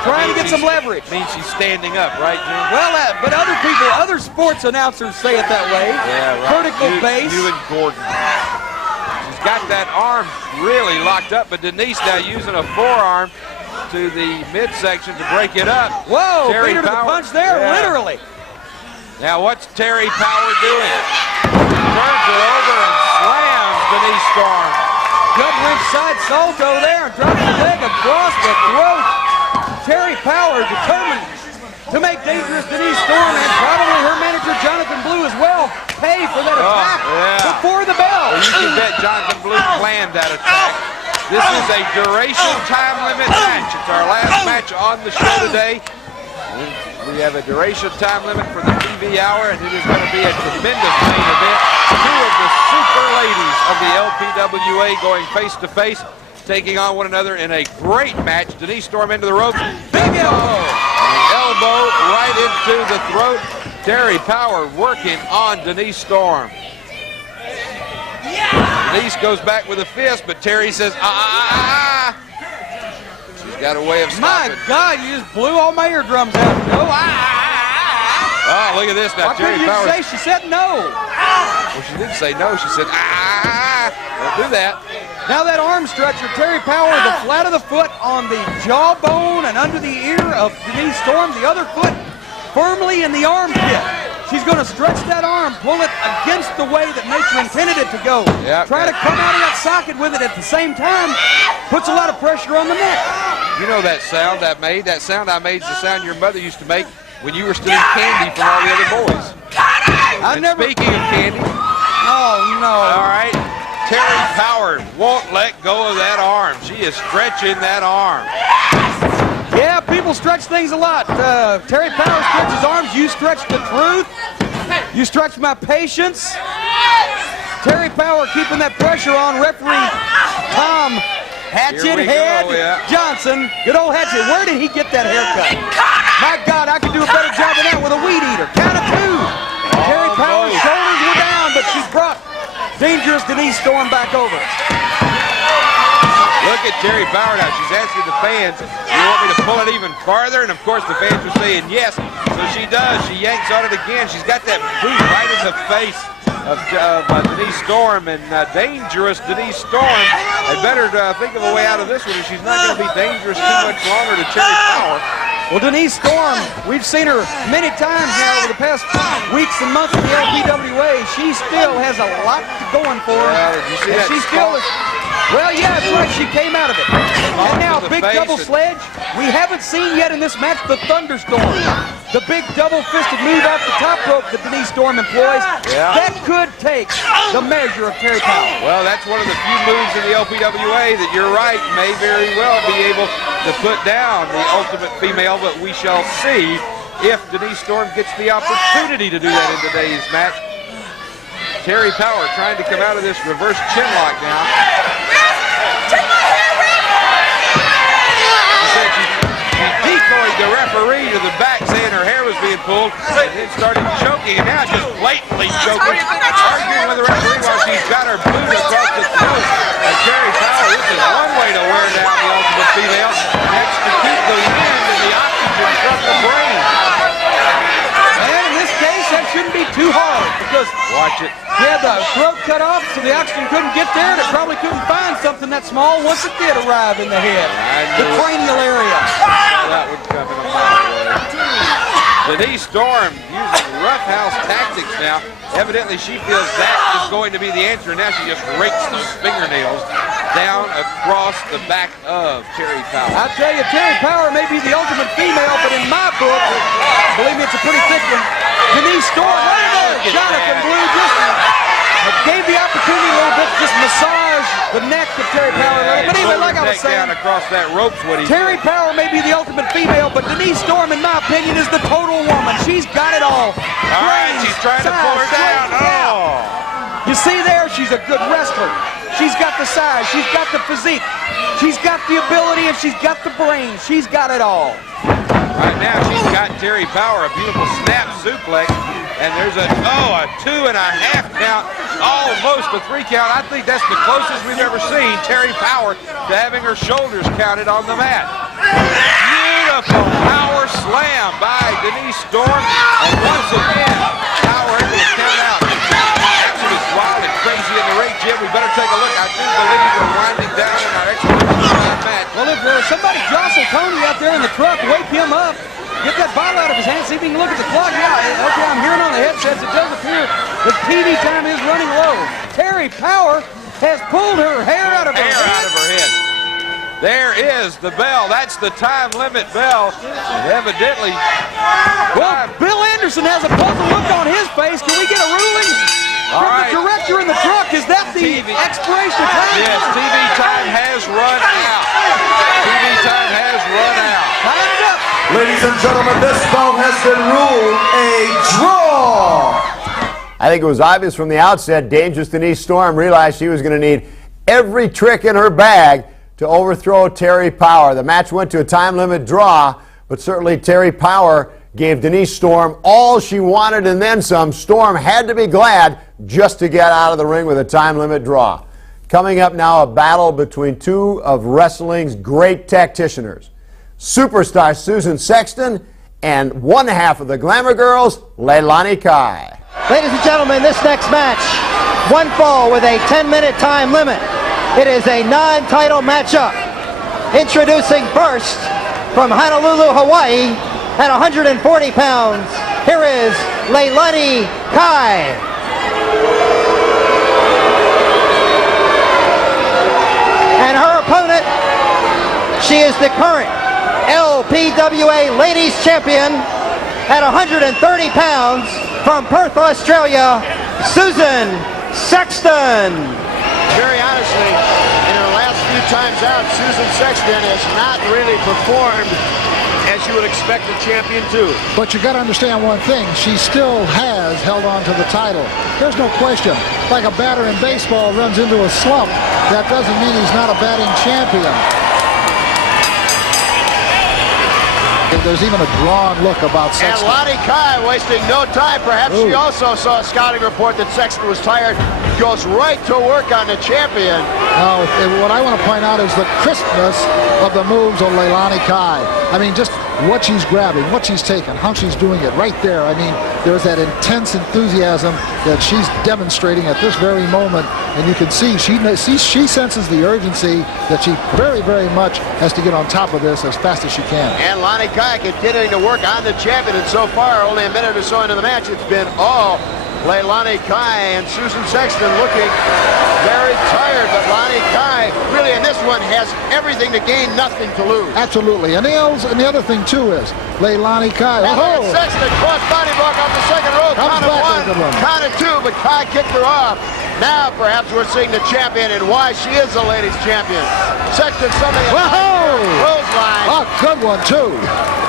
Trying to get some leverage. Means she's standing up, right, Jim? Well, but other sports announcers say it that way. Yeah, right. Vertical base. You and Gordon. got that arm really locked up, but Denise now using a forearm to the midsection to break it up. Whoa, beat her to the punch there, literally. Now what's Terri Power doing? Turns it over and slams Denise Storm. Gut wrench side salto there and drops the leg across the throat. Terri Power determined to make dangerous Denise Storm and probably her manager Jonathan Blue as well pay for that attack before the bell. Well, you can bet Jonathan Blue planned that attack. This is a duration time limit match. It's our last match on the show today. We have a duration time limit for the TV hour, and it is going to be a tremendous main event. Two of the super ladies of the LPWA going face to face, taking on one another in a great match. Denise Storm into the ropes. Big elbow! Elbow right into the throat. Terri Power working on Denise Storm. Denise goes back with a fist, but Terri says, She's got a way of stopping. My God, you just blew all my eardrums out. No, Oh, look at this now. Why couldn't you say she said no? Well, she didn't say no. She said, Don't do that. Now that arm stretcher, Terri Power, the flat of the foot on the jawbone and under the ear of Denise Storm, the other foot firmly in the armpit. She's going to stretch that arm, pull it against the way that nature intended it to go. Yep. Try to come out of that socket with it at the same time. Puts a lot of pressure on the neck. You know that sound I made? That sound I made is the sound your mother used to make when you were stealing candy from all the other boys. Speaking of candy. Oh, no. All right. Terri Power won't let go of that arm. She is stretching that arm. Yeah, people stretch things a lot. Terri Power stretches arms. You stretch the truth. You stretch my patience. Terri Power keeping that pressure on referee Tom Hatchet Head Johnson. Good old Hatchet. Where did he get that haircut? My God, I could do a better job of that with a weed eater. Count of two. Terri Power's shoulders were down, but she's brought dangerous Denise Storm back over. Look at Terri Power now. She's asking the fans, you want me to pull it even farther? And of course the fans are saying yes. So she does. She yanks on it again. She's got that boot right in the face of Denise Storm, and dangerous Denise Storm. They better think of a way out of this one, or she's not going to be dangerous too much longer to Terri Power. Well, Denise Storm, we've seen her many times now over the past weeks and months in the LPWA. She still has a lot going for her. Well, did you see that she still is. Well, yeah, that's right. She came out of it. And now, big double sledge. We haven't seen yet in this match the thunderstorm. The big double-fisted move off the top rope that Denise Storm employs. Yeah. That could take the measure of Terri Power. Well, that's one of the few moves in the LPWA that you're right may very well be able to put down the ultimate female, but we shall see if Denise Storm gets the opportunity to do that in today's match. Terri Power trying to come out of this reverse chin lock now. She decoyed the referee to the back saying her hair was being pulled, and then started choking, and now just blatantly choking, arguing with the referee while she's got her boot across the throat. And Terri Power, this is one way to wear down the ultimate female. Next to keep the wind and the oxygen from the brain. And in this case, that shouldn't be too hard because watch it. She had the throat cut off, so the oxygen couldn't get there, and it probably couldn't find something that small once it did arrive in the head, the cranial area. That would come in a mile away. Denise Storm using roughhouse tactics now. Evidently, she feels that is going to be the answer. Now she just rakes those fingernails down across the back of Terri Power. I tell you, Terri Power may be the ultimate female, but in my book, believe me, it's a pretty thick one. Denise Storm, Jonathan Blue just gave the opportunity a little bit to just massage the neck of Terri Power a little. But anyway, like I was saying, down across that rope's what he's Terri Power may be the ultimate female, but Denise Storm, in my opinion, is the total woman. She's got it all. All right, she's trying to pull her down. Oh. You see there, she's a good wrestler. She's got the size, she's got the physique, she's got the ability, and she's got the brain. She's got it all. Right now, she's got Terri Power, a beautiful snap suplex, and there's a 2.5 count, almost a 3 count. I think that's the closest we've ever seen Terri Power to having her shoulders counted on the mat. Beautiful power slam by Denise Storm, and once again, Power able to count out. Action is wild and crazy in the ring, Jim. We better take a look. I do believe we're winding down in our extra time match. Well, if somebody jostle Tony out there in the truck, wake him up, get that bottle out of his hand, see if he can look at the clock. Yeah, okay, I'm hearing on the headsets. It does appear that TV time is running low. Terri Power has pulled her hair out of her head. There is the bell. That's the time limit bell. And evidently, well, Bill Anderson has a puzzled look on his face. Can we get a ruling from the director in the truck? Is that the expiration time? Yes, TV time has run out. TV time has run out. Time it up. Ladies and gentlemen, this bout has been ruled a draw. I think it was obvious from the outset, Dangerous Denise Storm realized she was going to need every trick in her bag to overthrow Terri Power. The match went to a time limit draw, but certainly Terri Power gave Denise Storm all she wanted and then some. Storm had to be glad just to get out of the ring with a time limit draw. Coming up now, a battle between two of wrestling's great tacticianers. Superstar Susan Sexton and one half of the Glamour Girls, Leilani Kai. Ladies and gentlemen, this next match, one fall with a 10-minute time limit. It is a non-title matchup. Introducing first from Honolulu, Hawaii, at 140 pounds, here is Leilani Kai. And her opponent, she is the current LPWA Ladies Champion at 130 pounds from Perth, Australia, Susan Sexton. Very honestly, in her last few times out, Susan Sexton has not really performed as you would expect a champion to. But you got to understand one thing. She still has held on to the title. There's no question. Like a batter in baseball runs into a slump, that doesn't mean he's not a batting champion. There's even a drawn look about Sexton. And Leilani Kai wasting no time. Perhaps she also saw a scouting report that Sexton was tired. Goes right to work on the champion. Now, what I want to point out is the crispness of the moves of Leilani Kai. I mean, just what she's grabbing, what she's taking, how she's doing it right there. I mean, there's that intense enthusiasm that she's demonstrating at this very moment. And you can see she senses the urgency that she very, very much has to get on top of this as fast as she can. And Leilani Kai continuing to work on the champion. And so far, only a minute or so into the match, it's been all Leilani Kai, and Susan Sexton looking very tired, but Leilani Kai really in this one has everything to gain, nothing to lose. Absolutely. And the other thing too is Leilani Kai. Oh, Sexton cross body block off the second row. Count of one, count of two, but Kai kicked her off. Now perhaps we're seeing the champion and why she is the ladies champion. Sexton something clothesline. A good one too.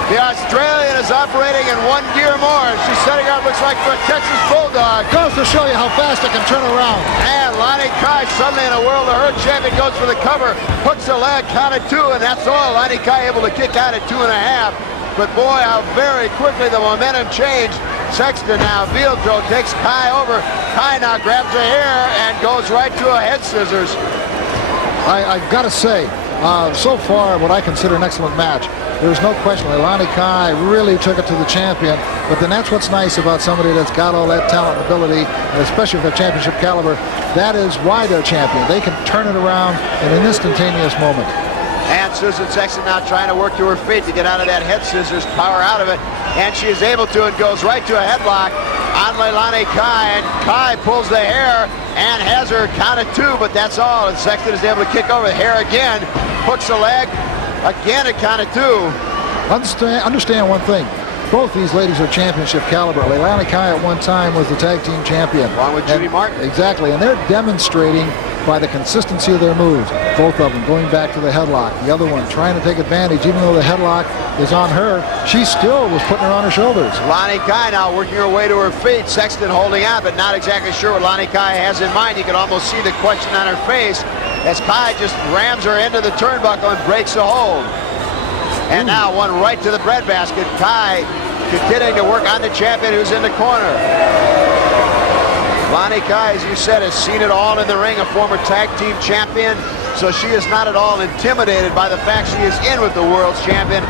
The Australian is operating in one gear more. She's setting up, looks like, for a Texas Bulldog. Goes to show you how fast it can turn around. And Leilani Kai suddenly in a world of hurt. Champion goes for the cover, hooks the leg, counted two, and that's all. Leilani Kai able to kick out at 2.5. But boy, how very quickly the momentum changed. Sexton now, field throw, takes Kai over. Kai now grabs her hair and goes right to a head scissors. I've got to say, so far, what I consider an excellent match. There's no question Leilani Kai really took it to the champion, but then that's what's nice about somebody that's got all that talent and ability, and especially with their championship caliber. That is why they're champion. They can turn it around in an instantaneous moment. And Susan Sexton now trying to work to her feet to get out of that head scissors, power out of it, and she is able to and goes right to a headlock on Leilani Kai, and Kai pulls the hair and has her count at 2, but that's all, and Sexton is able to kick over the hair again, hooks the leg, again at count of 2. Understand one thing. Both these ladies are championship caliber. Leilani Kai at one time was the tag team champion. Along with Judy Martin. Exactly, and they're demonstrating by the consistency of their moves. Both of them going back to the headlock. The other one trying to take advantage, even though the headlock is on her, she still was putting her on her shoulders. Leilani Kai now working her way to her feet. Sexton holding out, but not exactly sure what Leilani Kai has in mind. You can almost see the question on her face as Kai just rams her into the turnbuckle and breaks the hold. And now one right to the breadbasket. Kai continuing to work on the champion who's in the corner. Leilani Kai, as you said, has seen it all in the ring, a former tag team champion, so she is not at all intimidated by the fact she is in with the world's champion.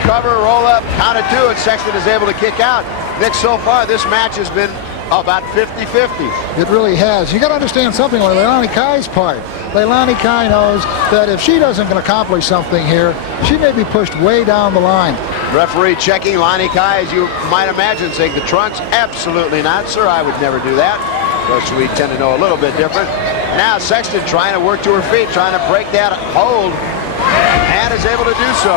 Cover, roll up, count of 2, and Sexton is able to kick out. Nick, so far this match has been About 50-50. It really has. You got to understand something on Leilani Kai's part. Leilani Kai knows that if she doesn't accomplish something here, she may be pushed way down the line. Referee checking Leilani Kai, as you might imagine, saying the trunks. Absolutely not, sir. I would never do that. Of course, we tend to know a little bit different. Now Sexton trying to work to her feet, trying to break that hold, and is able to do so.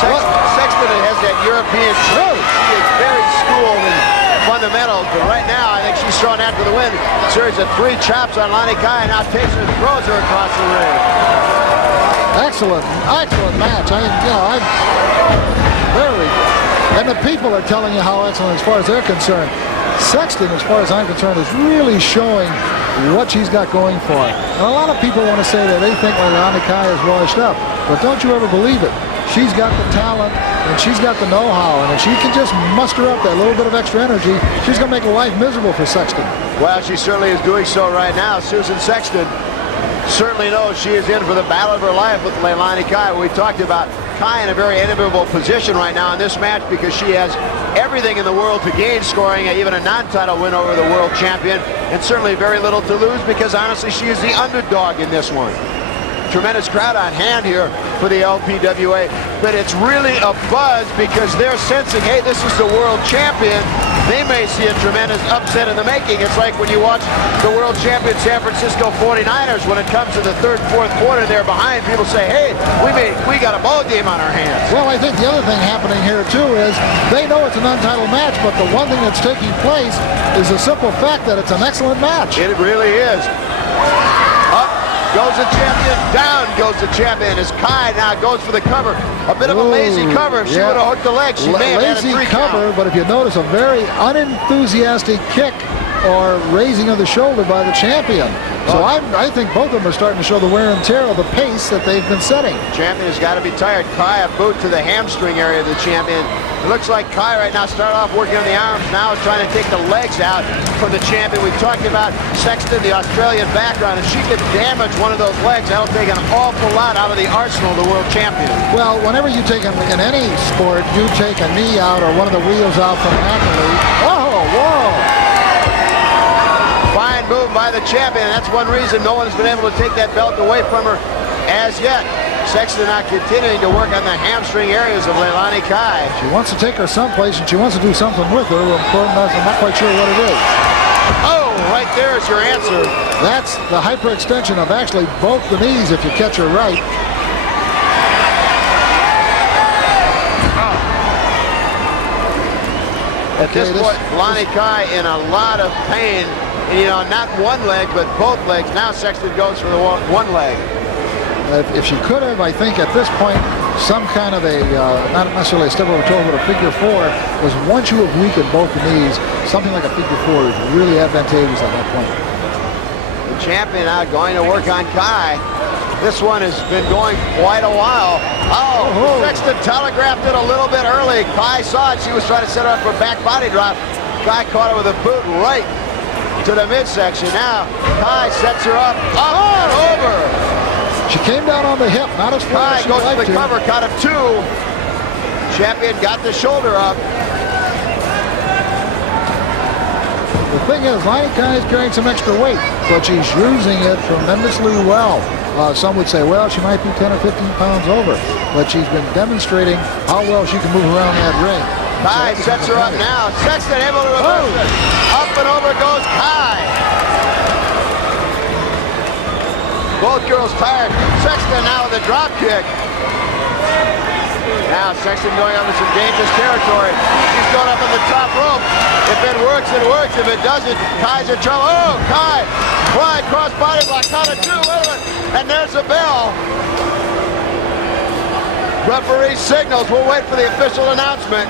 Sexton has that European training. She is very schooled in fundamentals, but right now I think she's thrown after the wind. A series of 3 chops on Leilani Kai, and now takes her and throws her across the ring. Excellent match. And the people are telling you how excellent as far as they're concerned. Sexton, as far as I'm concerned, is really showing what she's got going for her. And a lot of people want to say that they think Leilani Kai is washed up, but don't you ever believe it. She's got the talent, and she's got the know-how, and if she can just muster up that little bit of extra energy, she's going to make life miserable for Sexton. Well, she certainly is doing so right now. Susan Sexton certainly knows she is in for the battle of her life with Leilani Kai. We talked about Kai in a very enviable position right now in this match because she has everything in the world to gain, scoring even a non-title win over the world champion, and certainly very little to lose because honestly she is the underdog in this one. Tremendous crowd on hand here for the LPWA, but it's really a buzz because they're sensing, hey, this is the world champion. They may see a tremendous upset in the making. It's like when you watch the world champion San Francisco 49ers, when it comes to the third, fourth quarter, they're behind. People say, hey, we got a ball game on our hands. Well, I think the other thing happening here too is they know it's an untitled match, but the one thing that's taking place is the simple fact that it's an excellent match. It really is. Goes the champion, down goes the champion as Kai now goes for the cover. A bit of a lazy cover. If she would have hooked the leg, she may have had a 3 cover, count. but if you notice, a very unenthusiastic kick or raising of the shoulder by the champion. So I think both of them are starting to show the wear and tear of the pace that they've been setting. Champion has got to be tired. Kai a boot to the hamstring area of the champion. It looks like Kai right now started off working on the arms, now is trying to take the legs out from the champion. We talked about Sexton, the Australian background. If she could damage one of those legs, that'll take an awful lot out of the arsenal of the world champion. Well, whenever you take, in any sport, you take a knee out or one of the wheels out from an athlete. Oh, whoa! Fine move by the champion. That's one reason no one has been able to take that belt away from her as yet. Sexton not continuing to work on the hamstring areas of Leilani Kai. She wants to take her someplace and she wants to do something with her. I'm not quite sure what it is. Oh, right there is your answer. That's the hyperextension of actually both the knees if you catch her right. At this point, Leilani Kai in a lot of pain. And, you know, not one leg, but both legs. Now Sexton goes for the one leg. If she could have, I think at this point, some kind of a, not necessarily a step over toe, but a figure 4, was once you have weakened both the knees, something like a figure 4 is really advantageous at that point. The champion now going to work on Kai. This one has been going quite a while. Oh, Sexton telegraphed it a little bit early. Kai saw it. She was trying to set her up for a back body drop. Kai caught her with a boot right to the midsection. Now Kai sets her up and over. She came down on the hip, not as far as she goes liked to the cover, count of 2. Champion got the shoulder up. The thing is, Leilani Kai is carrying some extra weight, but she's using it tremendously well. Some would say, well, she might be 10 or 15 pounds over, but she's been demonstrating how well she can move around that ring. Kai sets her up now. Sexton able to reverse it. Up and over goes Kai. Both girls tired. Sexton now with a drop kick. Now Sexton going up into some dangerous territory. She's going up on the top rope. If it works, it works. If it doesn't, Kai's in trouble. Oh, Kai! Fly cross body block. Count of 2. Wait a minute. And there's a bell. Referee signals. We'll wait for the official announcement.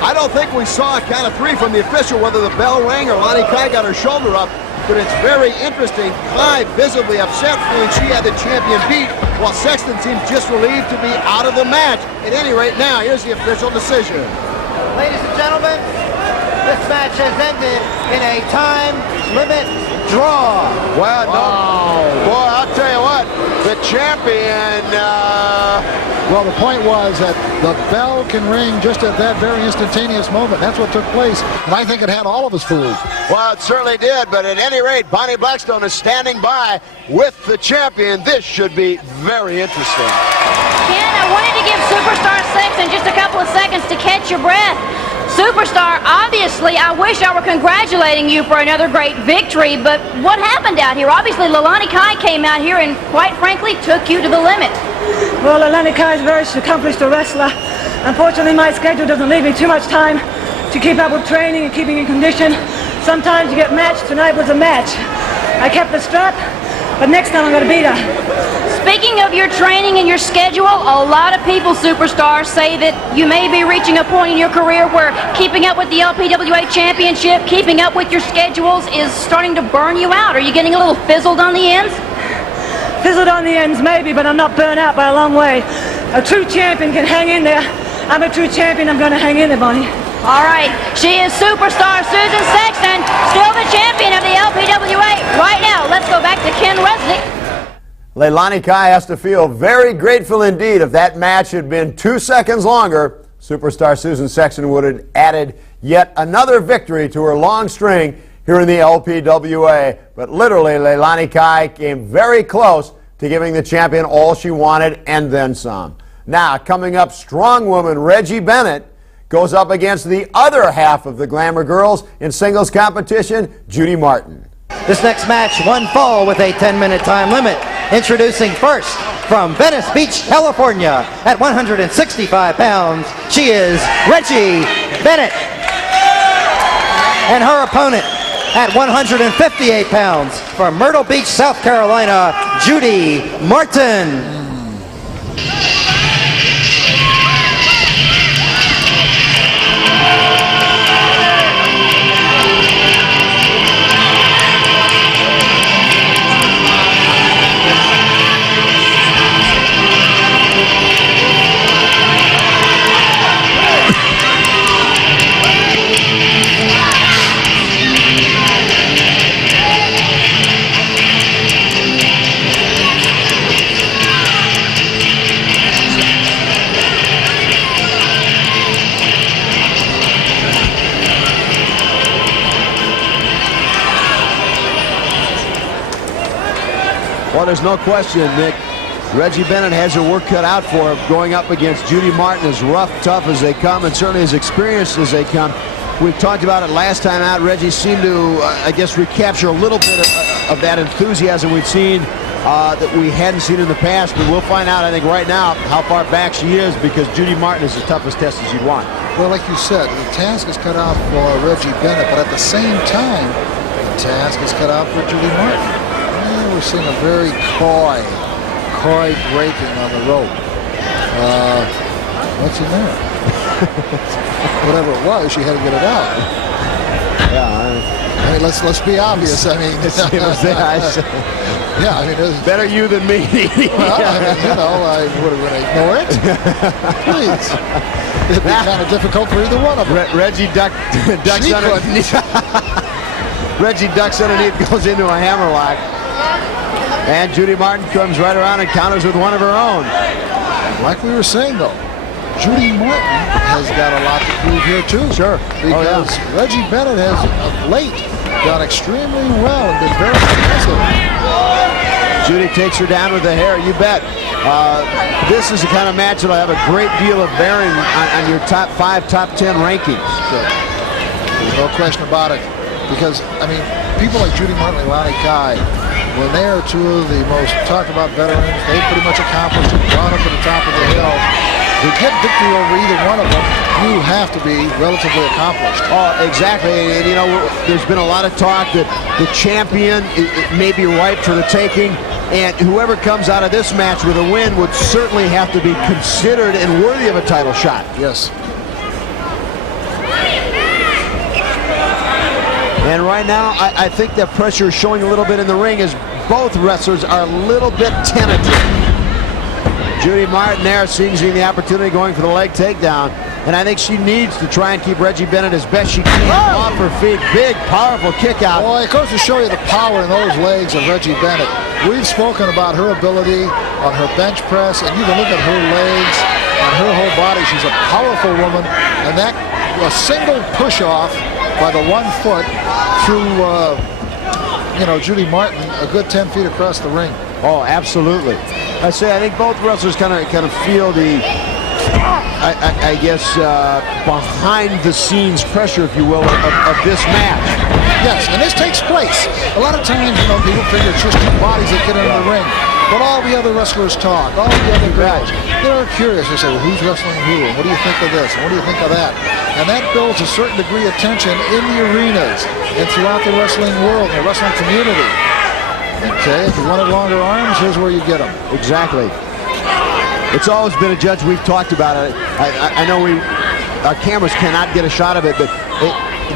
I don't think we saw a count of 3 from the official, whether the bell rang or Leilani Kai got her shoulder up. But it's very interesting. Kai visibly upset feeling she had the champion beat, while Sexton seems just relieved to be out of the match. At any rate, now here's the official decision. Ladies and gentlemen, this match has ended in a time limit draw. Well, no. Boy, I'll tell you what, the champion Well, the point was that the bell can ring just at that very instantaneous moment. That's what took place, and I think it had all of us fooled. Well, it certainly did, but at any rate, Bonnie Blackstone is standing by with the champion. This should be very interesting. Ken, I wanted to give Superstar Sexton just a couple of seconds to catch your breath. Superstar, obviously, I wish I were congratulating you for another great victory, but what happened out here? Obviously, Leilani came out here and, quite frankly, took you to the limit. Well, Leilani is a very accomplished wrestler. Unfortunately, my schedule doesn't leave me too much time to keep up with training and keeping in condition. Sometimes you get matched. Tonight was a match. I kept the strap, but next time I'm going to beat her. Speaking of your training and your schedule, a lot of people, Superstars, say that you may be reaching a point in your career where keeping up with the LPWA Championship, keeping up with your schedules is starting to burn you out. Are you getting a little fizzled on the ends? Fizzled on the ends, maybe, but I'm not burnt out by a long way. A true champion can hang in there. I'm a true champion. I'm going to hang in there, Bonnie. All right. She is Superstar Susan Sexton, still the champion of the LPWA. Right now, let's go back to Ken Resnick. Leilani Kai has to feel very grateful indeed. If that match had been 2 seconds longer, Superstar Susan Sexton would have added yet another victory to her long string here in the LPWA. But literally, Leilani Kai came very close to giving the champion all she wanted and then some. Now, coming up, strong woman Reggie Bennett goes up against the other half of the Glamour girls in singles competition, Judy Martin. This next match, one fall with a 10-minute time limit. Introducing first, from Venice Beach, California, at 165 pounds, she is Reggie Bennett. And her opponent, at 158 pounds, from Myrtle Beach, South Carolina, Judy Martin. Well, there's no question, Nick. Reggie Bennett has her work cut out for her going up against Judy Martin, as rough, tough as they come, and certainly as experienced as they come. We've talked about it last time out. Reggie seemed to, I guess, recapture a little bit of that enthusiasm we've seen that we hadn't seen in the past. But we'll find out, I think, right now how far back she is, because Judy Martin is the toughest test as you'd want. Well, like you said, the task is cut out for Reggie Bennett, but at the same time, the task is cut out for Judy Martin. We're seeing a very coy breaking on the rope. What's in there? Whatever it was, she had to get it out. Yeah, I mean, let's be obvious. I mean, yeah, I mean, it's better you than me. Well, I mean, you know, what are we going to ignore it? Please, it'd be kind of difficult for either one of them. Reggie ducks underneath. Reggie ducks underneath, goes into a hammerlock. And Judy Martin comes right around and counters with one of her own. Like we were saying, though, Judy Martin has got a lot to prove here, too. Sure. Because Reggie Bennett has, of late, done extremely well and been very impressive. Judy takes her down with the hair, you bet. This is the kind of match that'll have a great deal of bearing on your top 5, top 10 rankings. Sure. There's no question about it. Because, I mean, people like Judy Martin and Leilani Kai, when they are two of the most talked about veterans, they pretty much accomplished it, gone up to the top of the hill. To get victory over either one of them, you have to be relatively accomplished. Oh, exactly. And, you know, there's been a lot of talk that the champion it may be ripe for the taking, and whoever comes out of this match with a win would certainly have to be considered and worthy of a title shot. Yes. And right now, I think that pressure is showing a little bit in the ring as both wrestlers are a little bit tentative. Judy Martin there seizing the opportunity, going for the leg takedown. and I think she needs to try and keep Reggie Bennett as best she can off her feet. Big, powerful kick out. Boy, it goes to show you the power in those legs of Reggie Bennett. We've spoken about her ability on her bench press, and you can look at her legs and her whole body. She's a powerful woman, and that a single push-off by the 1 foot through, Judy Martin, a good 10 feet across the ring. Oh, absolutely. I think both wrestlers kind of feel the, I guess, behind-the-scenes pressure, if you will, of this match. Yes, and this takes place. A lot of times, people figure it's just two bodies that get into the ring. But all the other wrestlers talk, all the other girls, they're curious. They say, well, who's wrestling who? And what do you think of this? And what do you think of that? And that builds a certain degree of tension in the arenas and throughout the wrestling world, the wrestling community. Okay, if you wanted longer arms, here's where you get them. Exactly. It's always been a judge. We've talked about it. I know our cameras cannot get a shot of it, but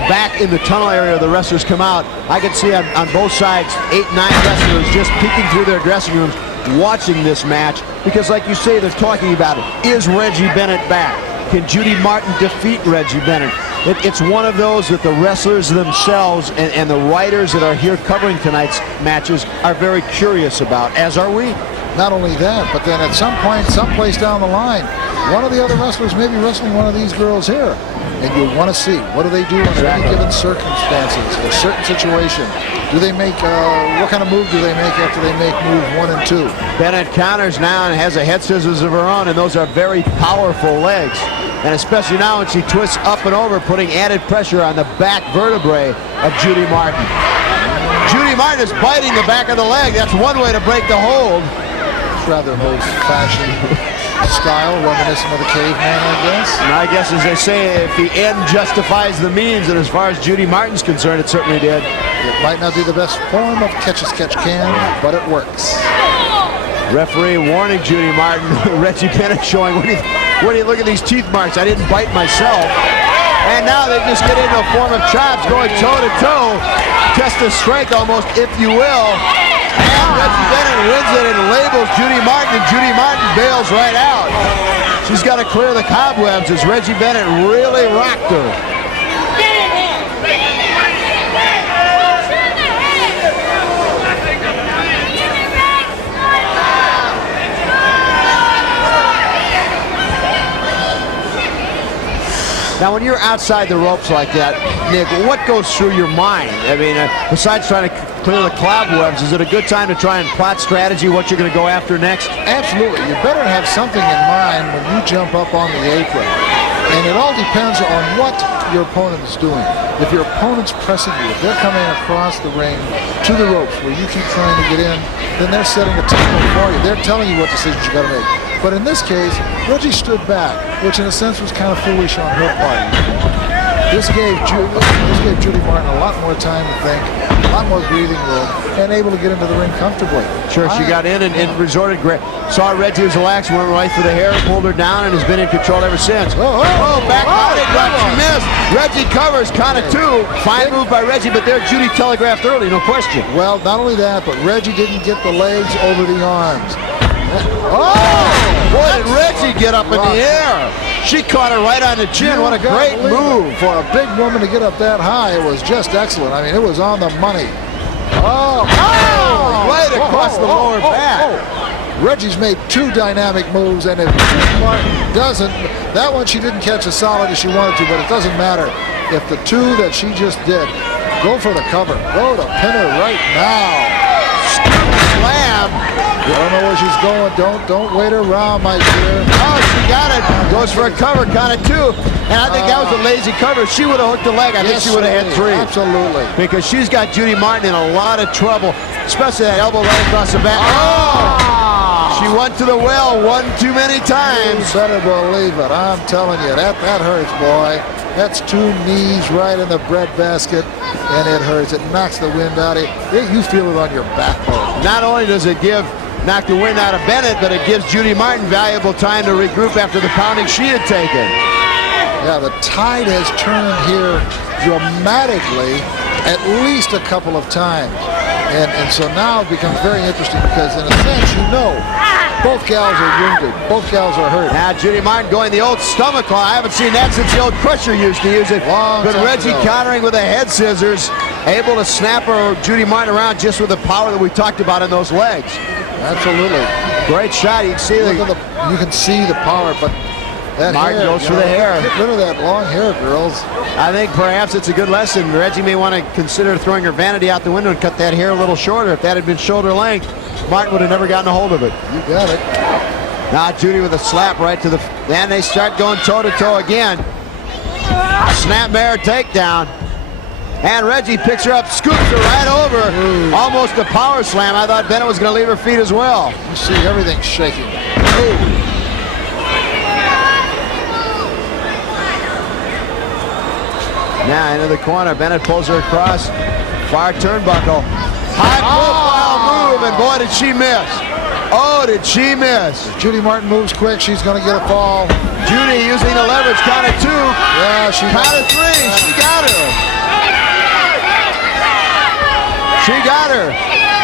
back in the tunnel area, the wrestlers come out. I can see on both sides 8, 9 wrestlers just peeking through their dressing rooms, watching this match, because like you say, they're talking about it. Is Reggie Bennett back? Can Judy Martin defeat Reggie Bennett? It's one of those that the wrestlers themselves and the writers that are here covering tonight's matches are very curious about, as are we. Not only that, but then at some point, someplace down the line, one of the other wrestlers may be wrestling one of these girls here. And you want to see, what do they do under any given circumstances, a certain situation? Do they make, what kind of move do they make after they make move 1 and 2? Bennett counters now and has a head scissors of her own, and those are very powerful legs. And especially now when she twists up and over, putting added pressure on the back vertebrae of Judy Martin. Judy Martin is biting the back of the leg. That's one way to break the hold. Rather old-fashioned style, reminiscent of the caveman, I guess. And I guess, as they say, if the end justifies the means, and as far as Judy Martin's concerned, it certainly did. It might not be the best form of catch-as-catch-can, but it works. Referee warning Judy Martin. Reggie Bennett showing, what do you look at these teeth marks? I didn't bite myself. And now they just get into a form of chops, going toe-to-toe. Test of strength almost, if you will. And Reggie Bennett wins it and labels Judy Martin, and Judy Martin bails right out. She's got to clear the cobwebs as Reggie Bennett really rocked her. Now, when you're outside the ropes like that, Nick, what goes through your mind? I mean, besides trying to clear the cobwebs, is it a good time to try and plot strategy, what you're going to go after next? Absolutely. You better have something in mind when you jump up on the apron. And it all depends on what your opponent is doing. If your opponent's pressing you, if they're coming across the ring to the ropes where you keep trying to get in, then they're setting a tempo for you. They're telling you what decisions you got to make. But in this case, Reggie stood back, which in a sense was kind of foolish on her part. This gave Judy Martin a lot more time to think, a lot more breathing room, and able to get into the ring comfortably. Sure, she got in and resorted, saw Reggie was relaxed, went right for the hair, pulled her down, and has been in control ever since. Back body drop, she missed. Reggie covers, count of 2. Fine move by Reggie, but there Judy telegraphed early, no question. Well, not only that, but Reggie didn't get the legs over the arms. Boy, did Reggie get up in the air. She caught her right on the chin. What a great move. For a big woman to get up that high, it was just excellent. I mean, it was on the money. Right across the lower back. Reggie's made 2 dynamic moves, and if Martin doesn't, that one she didn't catch as solid as she wanted to, but it doesn't matter. If the 2 that she just did, go for the cover. Go to pin her right now. Slam. I don't know where she's going. Don't wait around, my dear. Oh, she got it. Goes for a cover, count of 2. And I think that was a lazy cover. She would have hooked the leg. I think she would have had 3. Absolutely. Because she's got Judy Martin in a lot of trouble, especially that elbow right across the back. She went to the well one too many times. You better believe it. I'm telling you, that hurts, boy. That's 2 knees right in the breadbasket, and it hurts. It knocks the wind out of it. You feel it on your backbone. Not only does it knock the wind out of Bennett, but it gives Judy Martin valuable time to regroup after the pounding she had taken. Yeah, the tide has turned here dramatically at least a couple of times. And so now it becomes very interesting because in a sense, you know Both gals are wounded. Both gals are hurt. Now Judy Martin going the old stomach claw. I haven't seen that since the old Crusher used to use it. But Reggie countering with a head scissors, able to snap her Judy Martin around just with the power that we talked about in those legs. Absolutely. Great shot. You can see you can see the power, but that Martin hair, goes for the hair. Get rid of that long hair, girls. I think perhaps it's a good lesson. Reggie may want to consider throwing her vanity out the window and cut that hair a little shorter. If that had been shoulder length, Martin would have never gotten a hold of it. You got it. Now Judy with a slap right to the... Then they start going toe-to-toe again. Snapmare takedown. And Reggie picks her up, scoops her right over. Ooh. Almost a power slam. I thought Bennett was going to leave her feet as well. You see everything shaking. Ooh. Now into the corner, Bennett pulls her across, far turnbuckle. High profile move, and boy did she miss. Oh, did she miss. If Judy Martin moves quick, she's going to get a fall. Judy using the leverage, count of 2. Yeah, count of 3, she got her. She got her.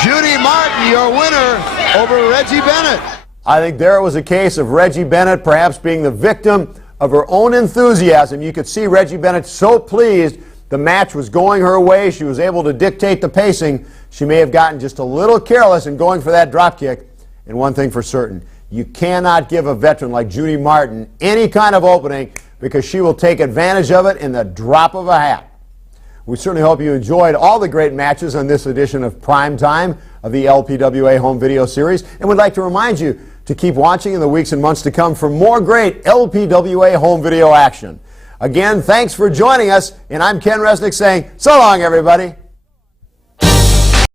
Judy Martin, your winner over Reggie Bennett. I think there was a case of Reggie Bennett perhaps being the victim of her own enthusiasm. You could see Reggie Bennett so pleased the match was going her way. She was able to dictate the pacing. She may have gotten just a little careless in going for that drop kick. And one thing for certain, you cannot give a veteran like Judy Martin any kind of opening, because she will take advantage of it in the drop of a hat. We certainly hope you enjoyed all the great matches on this edition of Prime Time of the LPWA Home Video Series, and would like to remind you to keep watching in the weeks and months to come for more great LPWA home video action. Again, thanks for joining us, and I'm Ken Resnick saying so long, everybody.